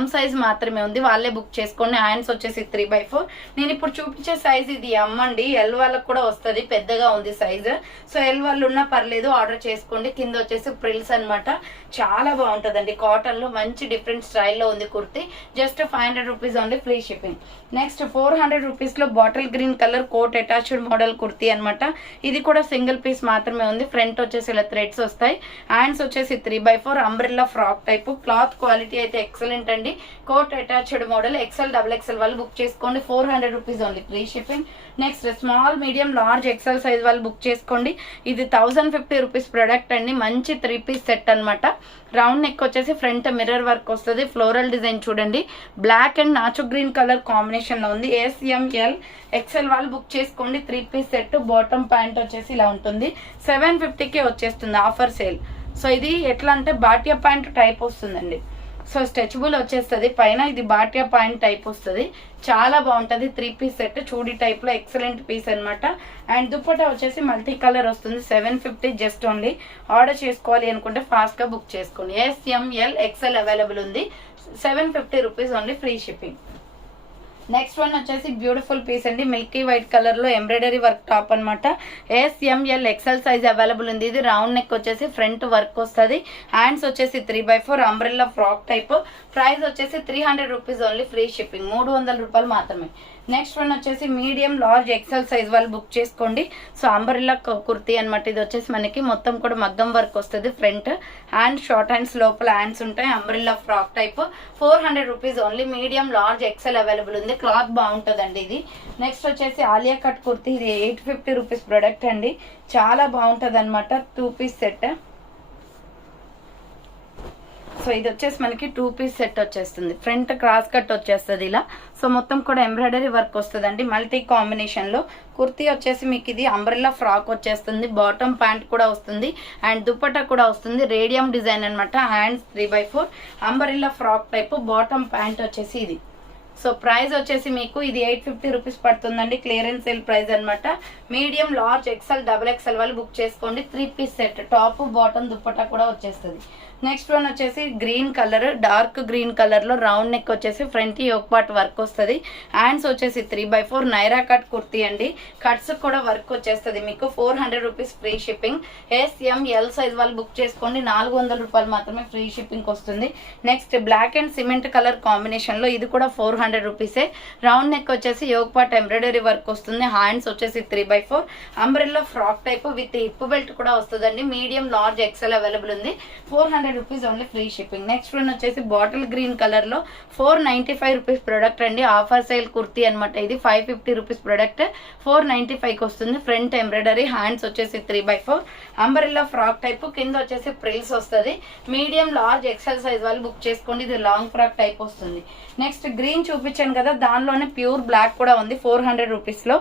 M సైజ్ మాత్రమే ఉంది, వాళ్ళే బుక్ చేసుకోండి. హ్యాండ్స్ వచ్చేసి 3/4. నేను ఇప్పుడు చూపించే సైజ్ ఇది M అండి. L వాళ్ళకి కూడా వస్తుంది, పెద్దగా ఉంది సైజ్. సో L వాళ్ళు ఉన్నా పర్లేదు, ఆర్డర్ చేసుకోండి. కింద వచ్చేసి ప్రిల్స్ అనమాట, చాలా బాగుంటుందండి. కాటన్ లో మంచి డిఫరెంట్ స్టైల్లో ఉంది kurti. Just 500 rupees only, free shipping. Next 400 రూపీస్ లో bottle green colour coat attached model kurti అనమాట. ఇది కూడా సింగిల్ పీస్ మాత్రమే ఉంది. ఫ్రంట్ వచ్చేసి ఇలా థ్రెడ్స్ వస్తాయి. హ్యాండ్స్ వచ్చేసి 3/4 umbrella frock type. Cloth quality అయితే ఎక్సలెంట్ అండి. Coat attached model, XL double XL వాళ్ళు బుక్ చేసుకోండి, 400 rupees only, free shipping. Next small medium large XL size వాళ్ళు బుక్ చేసుకోండి. ఇది 1050 రూపీస్ ప్రొడక్ట్ అండి. మంచి 3 పీస్ సెట్ అనమాట. రౌండ్ నెక్ వచ్చేసి ఫ్రంట్ మిర్రర్ వర్క్ వస్తుంది. ఫ్లోరల్ డిజైన్ చూడండి, బ్లాక్ అండ్ నాచు గ్రీన్ కలర్ కాంబినేషన్ లో ఉంది. SML ఎక్సెల్ వాళ్ళు బుక్ చేసుకోండి. 3 పీస్ సెట్. బాటమ్ ప్యాంట్ వచ్చేసి ఇలా ఉంటుంది. 750కే వచ్చేస్తుంది ఆఫర్ సేల్. సో ఇది ఎట్లా అంటే బాటియా ప్యాంట్ టైప్ వస్తుందండి. సో స్ట్రెచబుల్ వచ్చేస్తుంది పైన. ఇది బాటియా ప్యాంట్ టైప్ వస్తుంది, చాలా బాగుంటుంది. 3 పీస్ సెట్ చూడీ టైప్ లో ఎక్సలెంట్ పీస్ అనమాట. అండ్ దుప్పటా వచ్చేసి మల్టీ కలర్ వస్తుంది. 750 జస్ట్ ఓన్లీ. ఆర్డర్ చేసుకోవాలి అనుకుంటే ఫాస్ట్ గా బుక్ చేసుకోండి. SML ఎక్సెల్ అవైలబుల్ ఉంది, 750 rupees only, free shipping. Next one వచ్చేసి బ్యూటిఫుల్ పీస్ అండి. మిల్కీ వైట్ కలర్ లో ఎంబ్రాయిడరీ వర్క్ టాప్ అనమాట. SML ఎక్సెల్ సైజ్ అవైలబుల్ ఉంది. ఇది రౌండ్ నెక్ వచ్చేసి ఫ్రంట్ వర్క్ వస్తుంది. హ్యాండ్స్ వచ్చేసి 3/4 అంబ్రెల్లా ఫ్రాక్ టైప్. ప్రైస్ వచ్చేసి 300 రూపీస్ ఓన్లీ, ఫ్రీ షిప్పింగ్. 300 రూపాయలు మాత్రమే. నెక్స్ట్ వన్ వచ్చేసి మీడియం లార్జ్ ఎక్సెల్ సైజ్ వాళ్ళు బుక్ చేసుకోండి. సో అంబరిల్లా కుర్తీ అనమాట. ఇది వచ్చేసి మనకి మొత్తం కూడా మగ్గం వర్క్ వస్తుంది. ఫ్రంట్ హ్యాండ్ షార్ట్ హ్యాండ్స్, లోపల హ్యాండ్స్ ఉంటాయి. Umbrella frock type 400 rupees only. Medium large XL available ఉంది. క్లాత్ బాగుంటుందండి ఇది. నెక్స్ట్ వచ్చేసి ఆలియా కట్ కుర్తీ. ఇది 850 రూపీస్ ప్రొడక్ట్ అండి. చాలా బాగుంటుంది అనమాట. 2 పీస్ సెట్. సో ఇది వచ్చేసి మనకి 2 పీస్ సెట్ వచ్చేస్తుంది. ఫ్రంట్ క్రాస్ కట్ వచ్చేస్తుంది ఇలా. సో మొత్తం కూడా ఎంబ్రాయిడరీ వర్క్ వస్తుందండి మల్టీ కాంబినేషన్లో. కుర్తీ వచ్చేసి మీకు ఇది అంబ్రెల్లా ఫ్రాక్ వచ్చేస్తుంది. బాటమ్ ప్యాంట్ కూడా వస్తుంది అండ్ దుపట్టా కూడా వస్తుంది. రేడియం డిజైన్ అనమాట. Hands 3/4 umbrella frock type. Bottom pant వచ్చేసి ఇది. సో ప్రైస్ వచ్చేసి మీకు ఇది 850 రూపీస్ పడుతుందండి. క్లియరెన్స్ సేల్ ప్రైస్ అనమాట. మీడియం లార్జ్ ఎక్సెల్ XXL వాళ్ళు బుక్ చేసుకోండి. 3 piece set. Top bottom dupatta కూడా వచ్చేస్తుంది. నెక్స్ట్ వన్ వచ్చేసి green colour, dark green colour లో రౌండ్ నెక్ వచ్చేసి ఫ్రంట్ యోక్ పార్ట్ వర్క్ వస్తుంది. హ్యాండ్స్ వచ్చేసి 3/4 నైరా కట్ కుర్తీ అండి. కట్స్ కూడా వర్క్ వచ్చేస్తుంది మీకు. 400 rupees free shipping. SML size వాళ్ళు బుక్ చేసుకోండి. 400 రూపాయలు మాత్రమే ఫ్రీ షిప్పింగ్ వస్తుంది. Next black and cement colour combination లో ఇది కూడా 400 రూపీసే. రౌండ్ నెక్ వచ్చేసి యోక్ పార్ట్ ఎంబ్రాయిడరీ వర్క్ వస్తుంది. హ్యాండ్స్ వచ్చేసి 3/4 umbrella frock type with hip belt కూడా వస్తుందండి. మీడియం లార్జ్ ఎక్సెల్ అవైలబుల్ ఉంది. 400 rupees only free shipping. Next one వచ్చేసి బాటిల్ గ్రీన్ కలర్ లో 495 రూపీస్ ప్రొడక్ట్ అండి. ఆఫర్ సేల్ కుర్తీ అనమాట. ఇది 550 రూపీస్ ప్రొడక్ట్ 495కి వస్తుంది. ఫ్రంట్ ఎంబ్రాయిడరీ, హ్యాండ్స్ వచ్చేసి 3/4 అంబ్రెల్లా ఫ్రాక్ టైప్. కింద వచ్చేసి ప్రిల్స్ వస్తుంది. మీడియం లార్జ్ ఎక్సెల్ సైజ్ వాళ్ళు బుక్ చేసుకోండి. ఇది లాంగ్ ఫ్రాక్ టైప్ వస్తుంది. నెక్స్ట్ గ్రీన్ చూపించాను కదా, దానిలోనే ప్యూర్ బ్లాక్ కూడా ఉంది 400 రూపీస్ లో.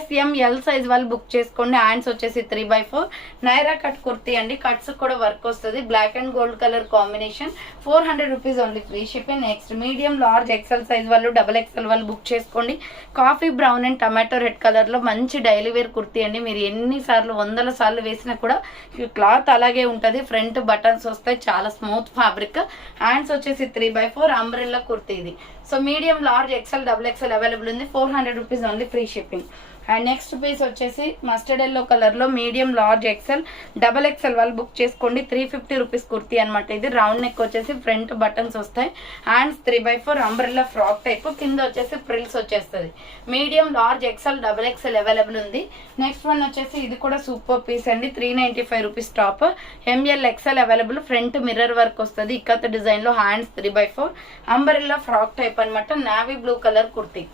SML సైజ్ వాళ్ళు బుక్ చేసుకోండి. హ్యాండ్స్ వచ్చేసి 3/4 నైరా కట్ కుర్తీ అండి. కట్స్ కూడా వర్క్ వస్తుంది. Black and gold colour combination. 400 rupees only free shipping. Next medium large XL size వాళ్ళు XXL వాళ్ళు బుక్ చేసుకోండి. Coffee brown and tomato red colour లో మంచి డైలీ వేర్ కుర్తీ అండి. మీరు ఎన్నిసార్లు 100 సార్లు వేసినా కూడా క్లాత్ అలాగే ఉంటుంది. ఫ్రంట్ బటన్స్ వస్తాయి. చాలా స్మూత్ ఫ్యాబ్రిక్. హ్యాండ్స్ వచ్చేసి 3/4 అంబ్రెల్లా కుర్తీ ఇది. So medium large XL XXL available ఉంది. 400 rupees only free shipping. And next piece వచ్చేసి మస్టర్డ్ ఎల్లో కలర్ లో మీడియం లార్జ్ ఎక్సెల్ XXL వాళ్ళు బుక్ చేసుకోండి. 350 రూపీస్ కుర్తీ అనమాట. ఇది రౌండ్ నెక్ వచ్చేసి ఫ్రంట్ బటన్స్ వస్తాయి. Hands 3/4 umbrella frock type. కింద వచ్చేసి ప్రిల్స్ వచ్చేస్తుంది. మీడియం లార్జ్ XXL అవైలబుల్ ఉంది. నెక్స్ట్ వన్ వచ్చేసి ఇది కూడా సూపర్ పీస్ అండి. 395 rupees top. ML XL available. Front mirror work వస్తుంది. ఇక్కత్ డిజైన్ లో. హ్యాండ్స్ 3/4 అంబ్రెల్లా ఫ్రాక్ టైప్ అనమాట. Navy blue colour kurti.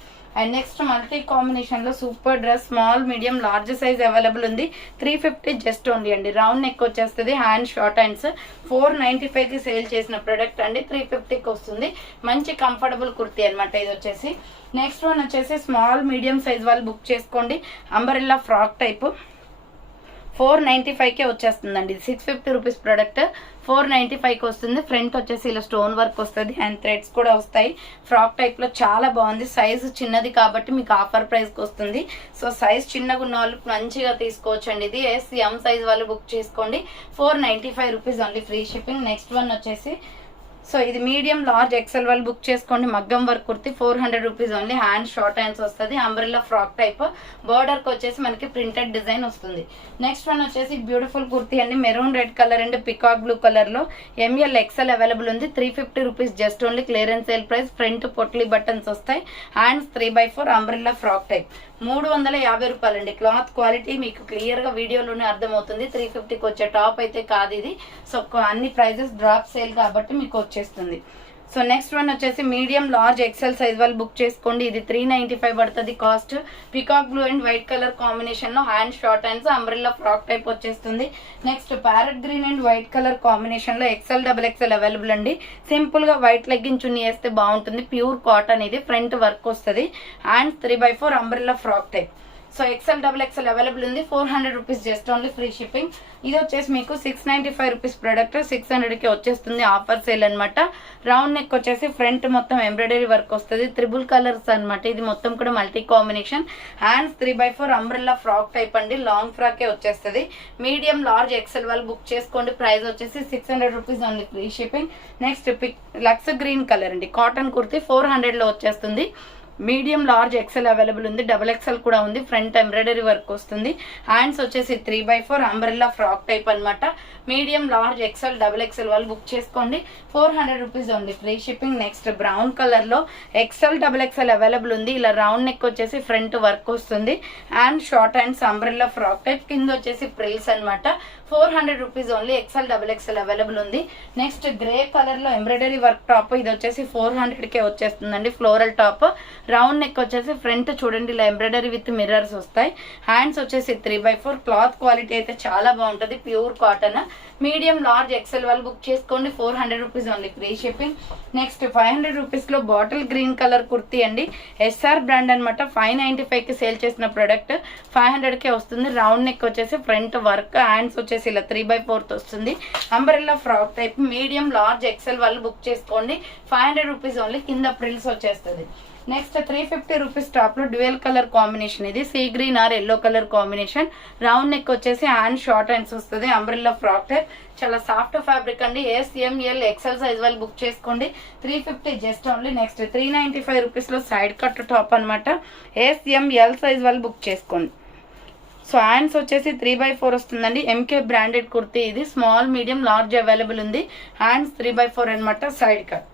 And next multi combination లో super dress small medium large size available ఉంది. 350 just only అండి. Round neck వచ్చేస్తుంది. Hand short hands 495 కి sale చేసిన product అండి. 350కి వస్తుంది. మంచి కంఫర్టబుల్ కుర్తీ అనమాట ఇది వచ్చేసి. నెక్స్ట్ వన్ వచ్చేసి స్మాల్ మీడియం సైజ్ వాళ్ళు బుక్ చేసుకోండి. అంబరెల్లా ఫ్రాక్ టైప్ 495కే వచ్చేస్తుందండి. 650 రూపీస్ ప్రొడక్ట్ 495కి వస్తుంది. ఫ్రంట్ వచ్చేసి ఇలా స్టోన్ వర్క్ వస్తుంది అండ్ థ్రెడ్స్ కూడా వస్తాయి. ఫ్రాక్ టైప్ లో చాలా బాగుంది. సైజు చిన్నది కాబట్టి మీకు ఆఫర్ ప్రైస్ కి వస్తుంది. సో సైజ్ చిన్నగా ఉన్న వాళ్ళు మంచిగా తీసుకోవచ్చు అండి. ఇది SM సైజ్ వాళ్ళు బుక్ చేసుకోండి. 495 rupees only free shipping. Next one వచ్చేసి సో ఇది మీడియం లార్జ్ ఎక్సెల్ వాళ్ళు బుక్ చేసుకోండి. మగ్గం work kurti 400 rupees only. Hand short hands వస్తుంది. Umbrella frock type. బోర్డర్ కి వచ్చేసి మనకి ప్రింటెడ్ డిజైన్ వస్తుంది. నెక్స్ట్ వన్ వచ్చేసి బ్యూటిఫుల్ కుర్తీ అండి. Maroon red colour and peacock blue colour లో ML XL అవైలబుల్ ఉంది. 350 rupees just only. Clearance sale price. Front potli buttons వస్తాయి. Hands 3/4 umbrella frock type. 350 రూపాయలు అండి. క్లాత్ క్వాలిటీ మీకు క్లియర్ గా వీడియోలోనే అర్థమవుతుంది. 350కి వచ్చే టాప్ అయితే కాదు ఇది. సో అన్ని ప్రైజెస్ డ్రాప్ సేల్ కాబట్టి మీకు వచ్చేస్తుంది. సో నెక్స్ట్ వన్ వచ్చేసి మీడియం లార్జ్ ఎక్సెల్ సైజ్ వాళ్ళు బుక్ చేసుకోండి. ఇది 395 పడుతుంది cost. Peacock blue and white colour combination లో hand short hands umbrella frock type వచ్చేస్తుంది. Next parrot green and white colour combination లో XXL అవైలబుల్ అండి. సింపుల్ గా వైట్ లెగ్గిన్ చున్నీ వేస్తే బాగుంటుంది. ప్యూర్ కాటన్ ఇది. ఫ్రంట్ వర్క్ వస్తుంది. Hands 3/4 umbrella frock type. So XXL available ఉంది. 400 rupees just only free shipping. ఇది వచ్చేసి మీకు 695 రూపీస్ ప్రొడక్ట్ 600కి వచ్చేస్తుంది. ఆఫర్ సేల్ అనమాట. రౌండ్ నెక్ వచ్చేసి ఫ్రంట్ మొత్తం ఎంబ్రాయిడరీ వర్క్ వస్తుంది. త్రిబుల్ కలర్స్ అనమాట. ఇది మొత్తం కూడా multi combination. Hands 3/4 umbrella frock type అండి. లాంగ్ ఫ్రాకే వచ్చేస్తుంది. మీడియం లార్జ్ XL వాళ్ళు బుక్ చేసుకోండి. ప్రైస్ వచ్చేసి 600 rupees only free shipping. Next లక్స్ గ్రీన్ కలర్ అండి. కాటన్ కుర్తీ 400 లో వచ్చేస్తుంది. మీడియం లార్జ్ ఎక్సెల్ అవైలబుల్ ఉంది, డబుల్ ఎక్సెల్ కూడా ఉంది. ఫ్రంట్ ఎంబ్రాయిడరీ వర్క్ వస్తుంది. హ్యాండ్స్ వచ్చేసి 3/4 అంబ్రెల్లా ఫ్రాక్ టైప్ అనమాట. Medium large XL double XL వాళ్ళు బుక్ చేసుకోండి. 400 rupees only, free shipping. Next brown colour లో ఎక్సెల్ డబుల్ ఎక్సెల్ అవైలబుల్ ఉంది. ఇలా రౌండ్ నెక్ వచ్చేసి ఫ్రంట్ వర్క్ వస్తుంది. And short hands umbrella frock type, కింద వచ్చేసి ప్రిల్స్ అనమాట. 400 rupees only, XL double XL available ఉంది. నెక్స్ట్ గ్రే కలర్ లో ఎంబ్రాయిడరీ వర్క్ టాప్, ఇది వచ్చేసి 400కే వచ్చేస్తుందండి. ఫ్లోరల్ టాప్, రౌండ్ నెక్ వచ్చేసి ఫ్రంట్ చూడండి ఇలా ఎంబ్రాయిడరీ విత్ మిర్రర్స్ వస్తాయి. హ్యాండ్స్ వచ్చేసి 3/4. క్లాత్ క్వాలిటీ అయితే చాలా బాగుంటుంది, pure cotton. Medium large XL వాళ్ళు బుక్ చేసుకోండి. 400 rupees only, free shipping. Next 500 rupees లో బాటిల్ గ్రీన్ కలర్ కుర్తీ అండి. ఎస్ఆర్ బ్రాండ్ అనమాట. 595కి సేల్ చేసిన ప్రొడక్ట్ 500కే వస్తుంది. రౌండ్ నెక్ వచ్చేసి ఫ్రంట్ వర్క్, హ్యాండ్స్ వచ్చేసి ఇలా 3/4 వస్తుంది. Umbrella frock type, medium large XL వాళ్ళు బుక్ చేసుకోండి. 500 రూపీస్ ఓన్లీ, కింద ప్రిల్స్ వచ్చేస్తుంది. నెక్స్ట్ 350 రూపీస్ టాప్ లో డ్యూయల్ కలర్ కాంబినేషన్, ఇది sea green or yellow colour combination. Round neck వచ్చేసి హ్యాండ్ షార్ట్ హ్యాండ్స్ వస్తుంది. అంబ్రెల్లా ఫ్రాక్ టైప్, చాలా సాఫ్ట్ ఫ్యాబ్రిక్ అండి. SML ఎక్సెల్ సైజ్ వాళ్ళు బుక్ చేసుకోండి. 350 జస్ట్ ఓన్లీ. నెక్స్ట్ 395 రూపీస్ లో సైడ్ కట్ టాప్ అనమాట. SML సైజ్ వాళ్ళు బుక్ చేసుకోండి. సో హ్యాండ్స్ వచ్చేసి 3/4 వస్తుందండి. MK బ్రాండెడ్ కుర్తీ ఇది. స్మాల్ మీడియం లార్జ్ అవైలబుల్ ఉంది. హ్యాండ్స్ 3/4 అనమాట. Side cut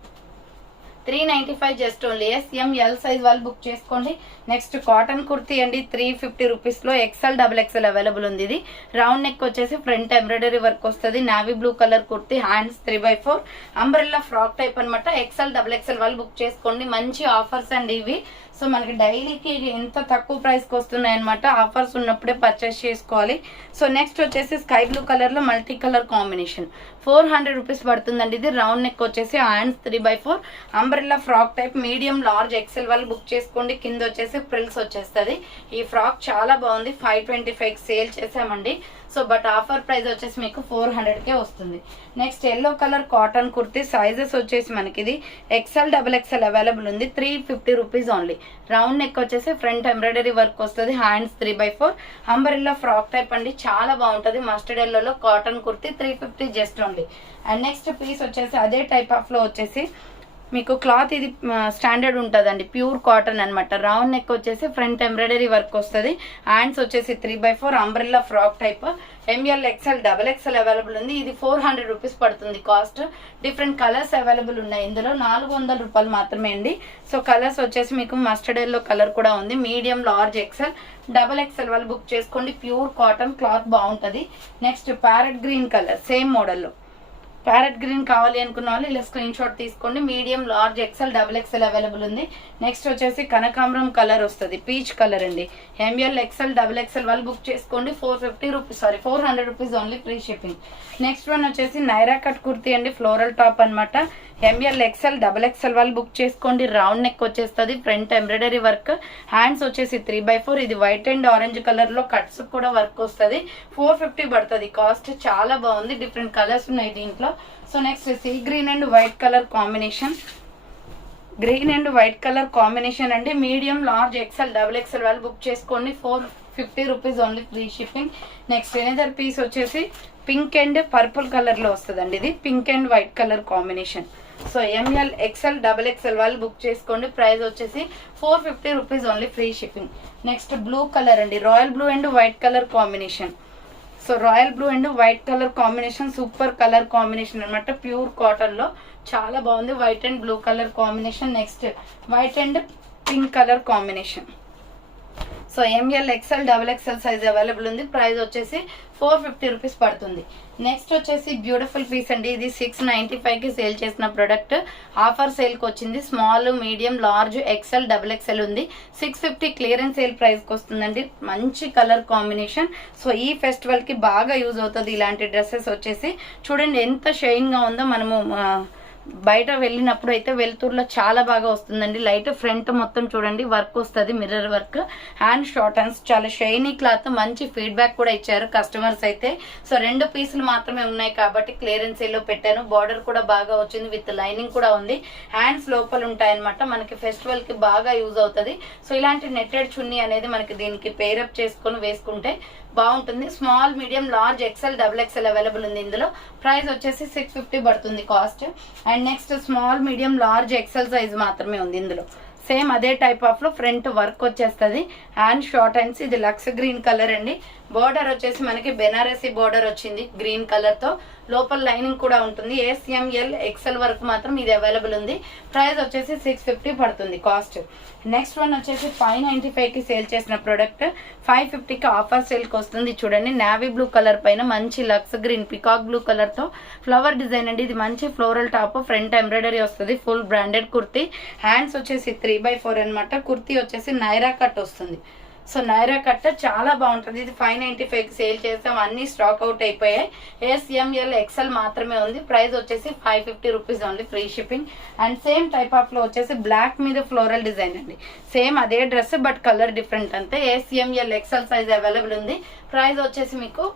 395 just only. SML size వాళ్ళు బుక్ చేసుకోండి. నెక్స్ట్ కాటన్ కుర్తీ అండి. 350 రూపీస్ లో ఎక్సెల్ డబుల్ ఎక్సెల్ అవైలబుల్ ఉంది. ఇది రౌండ్ నెక్ వచ్చేసి ఫ్రంట్ ఎంబ్రాయిడరీ వర్క్ వస్తుంది. Navy blue colour kurti, hands 3/4 umbrella frock type అనమాట. ఎక్సెల్ డబుల్ ఎక్సెల్ వాళ్ళు బుక్ చేసుకోండి. మంచి ఆఫర్స్ అండి ఇవి. సో మనకి డైలీకి ఎంత తక్కువ ప్రైస్కి వస్తున్నాయి అనమాట. ఆఫర్స్ ఉన్నప్పుడే పర్చేస్ చేసుకోవాలి. సో నెక్స్ట్ వచ్చేసి స్కై బ్లూ కలర్ లో మల్టీ కలర్ కాంబినేషన్, 400 రూపీస్ పడుతుందండి. ఇది రౌండ్ నెక్ వచ్చేసి hands 3/4 umbrella frock type, medium large XL వాళ్ళు బుక్ చేసుకోండి. కింద వచ్చేసి ప్రిల్స్ వచ్చేస్తుంది. ఈ ఫ్రాక్ చాలా బాగుంది. 525 సేల్ చేసామండి. సో బట్ ఆఫర్ ప్రైస్ వచ్చేసి మీకు 400కే వస్తుంది. Next yellow colour cotton kurti, sizes వచ్చేసి మనకి ఇది ఎక్సెల్ డబుల్ ఎక్సెల్ అవైలబుల్ ఉంది. 350 రూపీస్ ఓన్లీ. రౌండ్ నెక్ వచ్చేసి ఫ్రంట్ ఎంబ్రాయిడరీ వర్క్ వస్తుంది. హ్యాండ్స్ 3/4 అంబ్రెల్లా ఫ్రాక్ టైప్ అండి, చాలా బాగుంటుంది. మస్టర్డ్ ఎల్లోలో cotton kurti 350 just only. And next piece వచ్చేసి అదే టైప్ ఆఫ్ లో వచ్చేసి మీకు క్లాత్ ఇది స్టాండర్డ్ ఉంటుందండి, ప్యూర్ కాటన్ అనమాట. రౌండ్ నెక్ వచ్చేసి ఫ్రంట్ ఎంబ్రాయిడరీ వర్క్ వస్తుంది. హ్యాండ్స్ వచ్చేసి 3/4 umbrella frock type. ML XL double XL available ఉంది. ఇది 400 రూపీస్ పడుతుంది కాస్ట్. డిఫరెంట్ కలర్స్ అవైలబుల్ ఉన్నాయి. ఇందులో 400 రూపాయలు మాత్రమే అండి. సో కలర్స్ వచ్చేసి మీకు మస్టర్డ్ ఎల్లో కలర్ కూడా ఉంది. Medium large XL double XL వాళ్ళు బుక్ చేసుకోండి. ప్యూర్ కాటన్, క్లాత్ బాగుంటుంది. Next parrot green colour, same మోడల్లో ప్యారెట్ గ్రీన్ కావాలి అనుకున్న వాళ్ళు ఇలా స్క్రీన్ షాట్ తీసుకోండి. Medium large XL double XL available ఉంది. నెక్స్ట్ వచ్చేసి కనకాంబరం కలర్ వస్తుంది, పీచ్ కలర్ అండి. ML ఎక్సెల్ డబుల్ ఎక్సెల్ వాళ్ళు బుక్ చేసుకోండి. 400 rupees only, free shipping. Next one వచ్చేసి నైరా కట్ కుర్తీ అండి, ఫ్లోరల్ టాప్ అనమాట. ML ఎక్సెల్ డబుల్ ఎక్సెల్ వాళ్ళు బుక్ చేసుకోండి. రౌండ్ నెక్ వచ్చేస్తుంది, ఫ్రంట్ ఎంబ్రాయిడరీ వర్క్. హ్యాండ్స్ వచ్చేసి 3/4. ఇది వైట్ అండ్ ఆరెంజ్ కలర్ లో కట్స్ కూడా వర్క్ వస్తుంది. 450 పడుతుంది కాస్ట్. చాలా బాగుంది, డిఫరెంట్ కలర్స్ ఉన్నాయి దీంట్లో. So next sea green and white colour combination, green and white colour combination అండి. Medium large XL double XL వాళ్ళు బుక్ చేసుకోండి. 450 rupees only, free shipping. Next another piece వచ్చేసి పింక్ అండ్ పర్పుల్ కలర్ లో వస్తుందండి. ఇది pink and white colour combination. So ML XL double XL వాళ్ళు book చేసుకోండి. Price వచ్చేసి 450 rupees only, free shipping. Next blue colour అండి, royal blue and white colour combination. So royal blue and white colour combination, super colour combination అనమాట. Pure cotton లో చాలా బాగుంది. White and blue colour combination. Next white and pink colour combination. So ML XL double XL size available ఉంది. Price వచ్చేసి 450 rupees పడుతుంది. Next వచ్చేసి beautiful piece అండి. ఇది 695కి సేల్ చేసిన ప్రొడక్ట్. ఆఫర్ సేల్కి వచ్చింది. Small, medium, large, XL double XL ఉంది. 650 క్లియరెన్స్ సేల్ ప్రైస్కి వస్తుందండి. మంచి కలర్ కాంబినేషన్. సో ఈ ఫెస్టివల్కి బాగా యూజ్ అవుతుంది ఇలాంటి డ్రెస్సెస్ వచ్చేసి. చూడండి ఎంత షైన్గా ఉందో. మనము బయట వెళ్ళినప్పుడు అయితే వెలుతురులో చాలా బాగా వస్తుందండి. లైట్ ఫ్రంట్ మొత్తం చూడండి వర్క్ వస్తుంది, mirror work. Hand short hands, చాలా షైనీ క్లాత్. మంచి ఫీడ్బ్యాక్ కూడా ఇచ్చారు కస్టమర్స్ అయితే. సో 2 పీసులు మాత్రమే ఉన్నాయి కాబట్టి క్లియరెన్స్ సేల్ లో పెట్టాను. బార్డర్ కూడా బాగా వచ్చింది, విత్ లైనింగ్ కూడా ఉంది. హ్యాండ్స్ లోపల ఉంటాయన్నమాట. మనకి ఫెస్టివల్ కి బాగా యూజ్ అవుతుంది. సో ఇలాంటి నెట్టెడ్ చున్నీ అనేది మనకి దీనికి పేరప్ చేసుకొని వేసుకుంటే బాగుంటుంది. Small, medium, large, XL double XL available ఉంది. ఇందులో ప్రైస్ వచ్చేసి 650 పడుతుంది cost. And next small, medium, large, XL size మాత్రమే ఉంది ఇందులో. సేమ్ అదే టైప్ ఆఫ్ లో ఫ్రంట్ వర్క్ వచ్చేస్తుంది. అండ్ షార్ట్ హ్యాండ్స్, ఇది లక్స్ గ్రీన్ కలర్ అండి. బోర్డర్ వచ్చేసి మనకి బెనారసీ బోర్డర్ వచ్చింది గ్రీన్ కలర్ తో. లోపల లైనింగ్ కూడా ఉంటుంది. SML XL వరకు మాత్రం ఇది అవైలబుల్ ఉంది. ప్రైస్ వచ్చేసి 650 పడుతుంది కాస్ట్. నెక్స్ట్ వన్ వచ్చేసి 595కి సేల్ చేసిన ప్రోడక్ట్ 550కి ఆఫర్ సేల్కి వస్తుంది. చూడండి, నావీ బ్లూ కలర్ పైన మంచి లక్స్ గ్రీన్ పికాక్ బ్లూ కలర్ తో ఫ్లవర్ డిజైన్ అండి. ఇది మంచి ఫ్లోరల్ టాప్, ఫ్రంట్ ఎంబ్రాయిడరీ వస్తుంది. Full branded kurti. హ్యాండ్స్ వచ్చేసి 3/4 అనమాట. కుర్తీ వచ్చేసి నైరా కట్ వస్తుంది. సో నైరా కట్ చాలా బాగుంటుంది. ఇది 595కి సేల్ చేస్తాం. అన్ని స్టాక్ అవుట్ అయిపోయాయి. SML XL మాత్రమే ఉంది. ప్రైస్ వచ్చేసి 550 rupees only, free shipping. And same type of లో వచ్చేసి బ్లాక్ మీద ఫ్లోరల్ డిజైన్ అండి. సేమ్ అదే డ్రెస్ బట్ కలర్ డిఫరెంట్ అంతే. SML XL సైజ్ అవైలబుల్ ఉంది. ప్రైస్ వచ్చేసి మీకు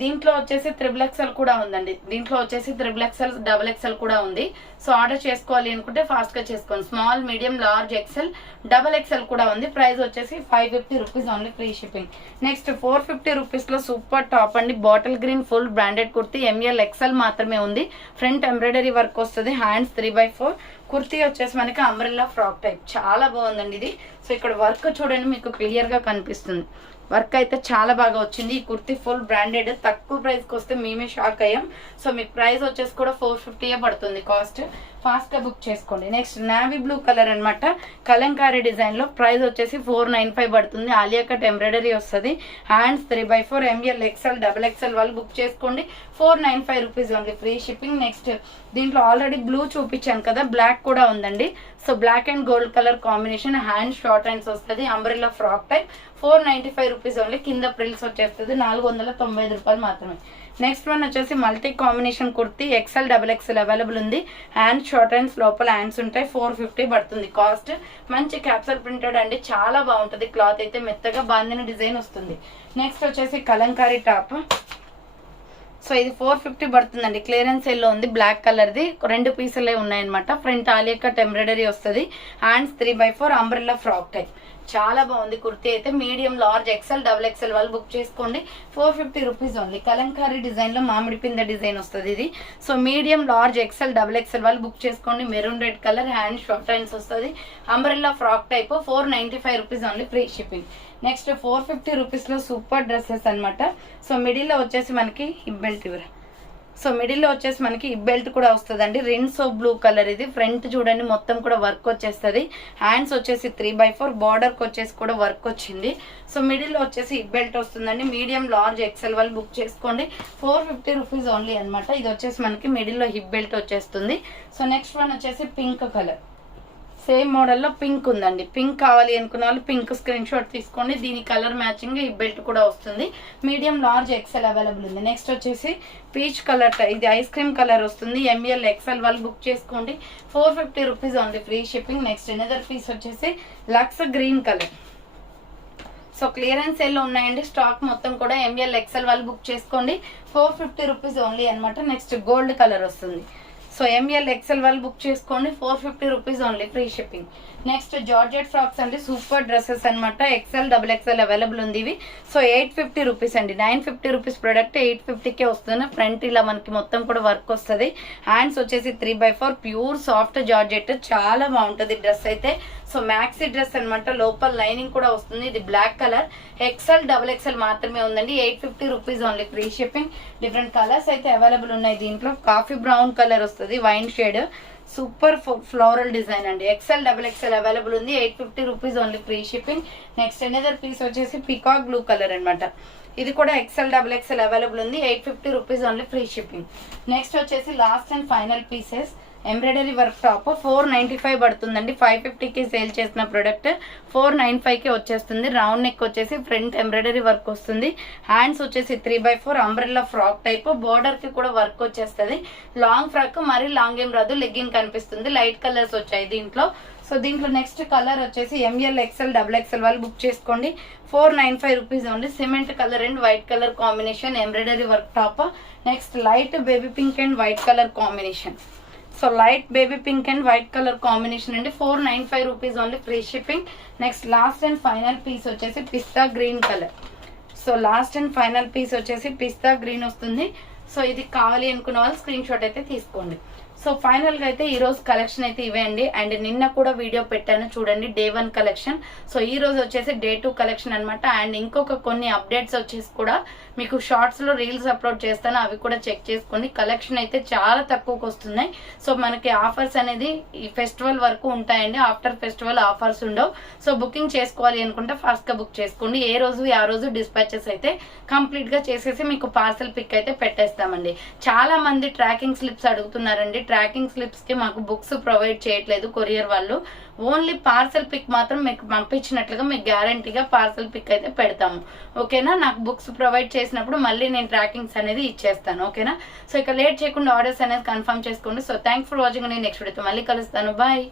దీంట్లో వచ్చేసి XXL కూడా ఉందండి. దీంట్లో వచ్చేసి XXL, XXL కూడా ఉంది. సో ఆర్డర్ చేసుకోవాలి అనుకుంటే ఫాస్ట్ గా చేసుకోండి. Small, medium, large, XL, XXL కూడా ఉంది. ప్రైస్ వచ్చేసి 550 rupees only, free shipping. Next 450 rupees లో సూపర్ టాప్ అండి. Bottle green full branded kurti. ML XL మాత్రమే ఉంది. ఫ్రంట్ ఎంబ్రాయిడరీ వర్క్ వస్తుంది. హ్యాండ్స్ 3/4. కుర్తీ వచ్చేసి మనకి అంబ్రెల్లా ఫ్రాక్ టైప్. చాలా బాగుందండి ఇది. సో ఇక్కడ వర్క్ చూడండి, మీకు క్లియర్ గా కనిపిస్తుంది. వర్క్ అయితే చాలా బాగా వచ్చింది. ఈ కుర్తీ ఫుల్ బ్రాండెడ్. తక్కువ ప్రైస్ కి వస్తే మేమే షాక్ అయ్యాం. సో మీకు ప్రైస్ వచ్చేసి కూడా 450 పడుతుంది కాస్ట్. ఫాస్ట్ గా బుక్ చేసుకోండి. నెక్స్ట్ నావీ బ్లూ కలర్ అనమాట. కలంకారీ డిజైన్ లో ప్రైస్ వచ్చేసి 495 పడుతుంది. ఆలియా కట్ ఎంబ్రాయిడరీ వస్తుంది. హ్యాండ్స్ 3/4. ML XL, XXL వాళ్ళు బుక్ చేసుకోండి. 495 rupees only, free shipping. Next దీంట్లో ఆల్రెడీ బ్లూ చూపించాను కదా, బ్లాక్ కూడా ఉందండి. సో black and gold colour combination. Hand short hands వస్తుంది. Umbrella frock type. 495 rupees only. కింద ప్రిల్స్ వచ్చేస్తుంది. 495 రూపాయలు మాత్రమే. నెక్స్ట్ వన్ వచ్చేసి multi combination kurti. XL, XXL available ఉంది. హ్యాండ్ షార్ట్ హ్యాండ్స్, లోపల హ్యాండ్స్ ఉంటాయి. 450 పడుతుంది కాస్ట్. మంచి క్యాప్సల్ ప్రింటెడ్ అండి. చాలా బాగుంటుంది. క్లాత్ అయితే మెత్తగా బాందిన డిజైన్ వస్తుంది. నెక్స్ట్ వచ్చేసి కలంకారీ టాప్. సో ఇది 450 పడుతుందండి. క్లియరెన్స్ సేల్ లో ఉంది. బ్లాక్ కలర్ ది 2 పీసులే ఉన్నాయన్నమాట. ఫ్రంట్ ఆలియా కట్ ఎంబ్రాయిడరీ వస్తుంది. హ్యాండ్స్ 3/4. Umbrella frock type. చాలా బాగుంది కుర్తీ అయితే. మీడియం, లార్జ్, XL, XXL వాళ్ళు బుక్ చేసుకోండి. 450 రూపీస్ ఓన్లీ. కలంకారీ డిజైన్ లో మామిడి పింద డిజైన్ వస్తుంది ఇది. So medium, large, XL, XXL వాళ్ళు బుక్ చేసుకోండి. Maroon red colour. Hand short hands వస్తుంది. Umbrella frock type. 495 rupees only, free shipping. Next 450 rupees లో సూపర్ డ్రెస్సెస్ అనమాట. సో మిడిల్ లో వచ్చేసి మనకి హిప్ బెల్ట్ ఇవ్వరా. సో మిడిల్ లో వచ్చేసి మనకి హిప్ బెల్ట్ కూడా వస్తుందండి. రిన్సో బ్లూ కలర్ ఇది. ఫ్రంట్ చూడండి మొత్తం కూడా వర్క్ వచ్చేస్తుంది. హ్యాండ్స్ వచ్చేసి 3/4. బార్డర్ కి వచ్చేసి కూడా వర్క్ వచ్చింది. సో మిడిల్ లో వచ్చేసి హిప్ బెల్ట్ వస్తుందండి. మీడియం, లార్జ్, XL వాళ్ళు బుక్ చేసుకోండి. 450 రూపీస్ ఓన్లీ అనమాట. ఇది వచ్చేసి మనకి మిడిల్ లో హిప్ బెల్ట్ వచ్చేస్తుంది. సో నెక్స్ట్ వన్ వచ్చేసి పింక్ కలర్. సేమ్ మోడల్లో పింక్ ఉందండి. పింక్ కావాలి అనుకున్న వాళ్ళు పింక్ స్క్రీన్ షాట్ తీసుకోండి. దీని కలర్ మ్యాచింగ్ ఈ బెల్ట్ కూడా వస్తుంది. మీడియం, లార్జ్, XL అవైలబుల్ ఉంది. నెక్స్ట్ వచ్చేసి పీచ్ కలర్. ఇది ఐస్ క్రీమ్ కలర్ వస్తుంది. ML XL వాళ్ళు బుక్ చేసుకోండి. 450 rupees only, free shipping. Next another piece వచ్చేసి Lux green colour. So clearance sale లో ఉన్నాయండి. స్టాక్ మొత్తం కూడా ML XL వాళ్ళు బుక్ చేసుకోండి. 450 రూపీస్ ఓన్లీ అనమాట. నెక్స్ట్ గోల్డ్ కలర్ వస్తుంది. సో ML XL వాళ్ళు బుక్ చేసుకోండి. 450 rupees only, free shipping. Next georgette frocks అండి. సూపర్ డ్రెస్సెస్ అనమాట. XL, XXL అవైలబుల్ ఉంది ఇవి. సో 850 రూపీస్ అండి. 950 రూపీస్ ప్రొడక్ట్ 850కే వస్తుంది. ఫ్రంట్ ఇలా మనకి మొత్తం కూడా వర్క్ వస్తుంది. హ్యాండ్స్ వచ్చేసి 3/4. Pure soft georgette. చాలా బాగుంటుంది డ్రెస్ అయితే. సో మ్యాక్సీ డ్రెస్ అనమాట. లోపల లైనింగ్ కూడా వస్తుంది. ఇది బ్లాక్ కలర్. XL, XXL మాత్రమే ఉందండి. 850 rupees only, free shipping. Different colours అయితే అవైలబుల్ ఉన్నాయి దీంట్లో. కాఫీ బ్రౌన్ కలర్ వస్తుంది. Wine shade. Super floral design అండి. XL, XXL అవైలబుల్ ఉంది. 850 rupees only, free shipping. Next another piece వచ్చేసి పికాక్ బ్లూ కలర్ అనమాట. ఇది కూడా XL, XXL అవైలబుల్ ఉంది. 850 rupees only, free shipping. Next వచ్చేసి last and final pieces. Embroidery work top 495 పడుతుందండి. 550కి సేల్ చేసిన ప్రొడక్ట్ 495కి వచ్చేస్తుంది. రౌండ్ నెక్ వచ్చేసి ఫ్రంట్ ఎంబ్రాయిడరీ వర్క్ వస్తుంది. హ్యాండ్స్ వచ్చేసి 3/4. Umbrella frock type. బోర్డర్ కి కూడా వర్క్ వచ్చేస్తుంది. లాంగ్ ఫ్రాక్, మరీ లాంగ్ ఏం రాదు. లెగ్గింగ్ కనిపిస్తుంది. లైట్ కలర్స్ వచ్చాయి దీంట్లో. సో దీంట్లో నెక్స్ట్ కలర్ వచ్చేసి ML XL, XXL వాళ్ళు బుక్ చేసుకోండి. 495 rupees only. Cement colour and white colour combination. Embroidery work top. Next light baby pink and white colour combination. So light baby pink and white colour combination అండి. 495 rupees only, free shipping. Next last and final piece వచ్చేసి pista green colour. So last and final piece వచ్చేసి pista green వస్తుంది. So ఇది కావాలి అనుకున్న వాళ్ళు screen shot అయితే తీసుకోండి. సో ఫైనల్గా అయితే ఈరోజు కలెక్షన్ అయితే ఇవే అండి. అండ్ నిన్న కూడా వీడియో పెట్టాను చూడండి, డే 1 కలెక్షన్. సో ఈ రోజు వచ్చేసి డే 2 కలెక్షన్ అనమాట. అండ్ ఇంకొక కొన్ని అప్డేట్స్ వచ్చేసి కూడా మీకు షార్ట్స్లో రీల్స్ అప్లోడ్ చేస్తాను, అవి కూడా చెక్ చేసుకోండి. కలెక్షన్ అయితే చాలా తక్కువకి వస్తున్నాయి. సో మనకి ఆఫర్స్ అనేది ఈ ఫెస్టివల్ వరకు ఉంటాయండి, ఆఫ్టర్ ఫెస్టివల్ ఆఫర్స్ ఉండవు. సో బుకింగ్ చేసుకోవాలి అనుకుంటే ఫాస్ట్గా బుక్ చేసుకోండి. ఏ రోజు ఆ రోజు డిస్పాచెస్ అయితే కంప్లీట్గా చేసేసి మీకు పార్సల్ పిక్ అయితే పెట్టేస్తామండి. చాలా మంది ట్రాకింగ్ స్లిప్స్ అడుగుతున్నారండి. ట్రాకింగ్ స్లిప్స్ కి మాకు బుక్స్ ప్రొవైడ్ చేయట్లేదు కొరియర్ వాళ్ళు. ఓన్లీ పార్సల్ పిక్ మాత్రం మీకు పంపించినట్లుగా మీకు గ్యారంటీగా పార్సల్ పిక్ అయితే పెడతాము. ఓకేనా? నాకు బుక్స్ ప్రొవైడ్ చేసినప్పుడు మళ్ళీ నేను ట్రాకింగ్స్ అనేది ఇచ్చేస్తాను. ఓకేనా? సో ఇక లేట్ చేయకుండా ఆర్డర్స్ అనేది కన్ఫర్మ్ చేసుకోండి. So thanks for watching. నేను నెక్స్ట్ వీడియోతో మళ్ళీ కలుస్తాను. బాయ్.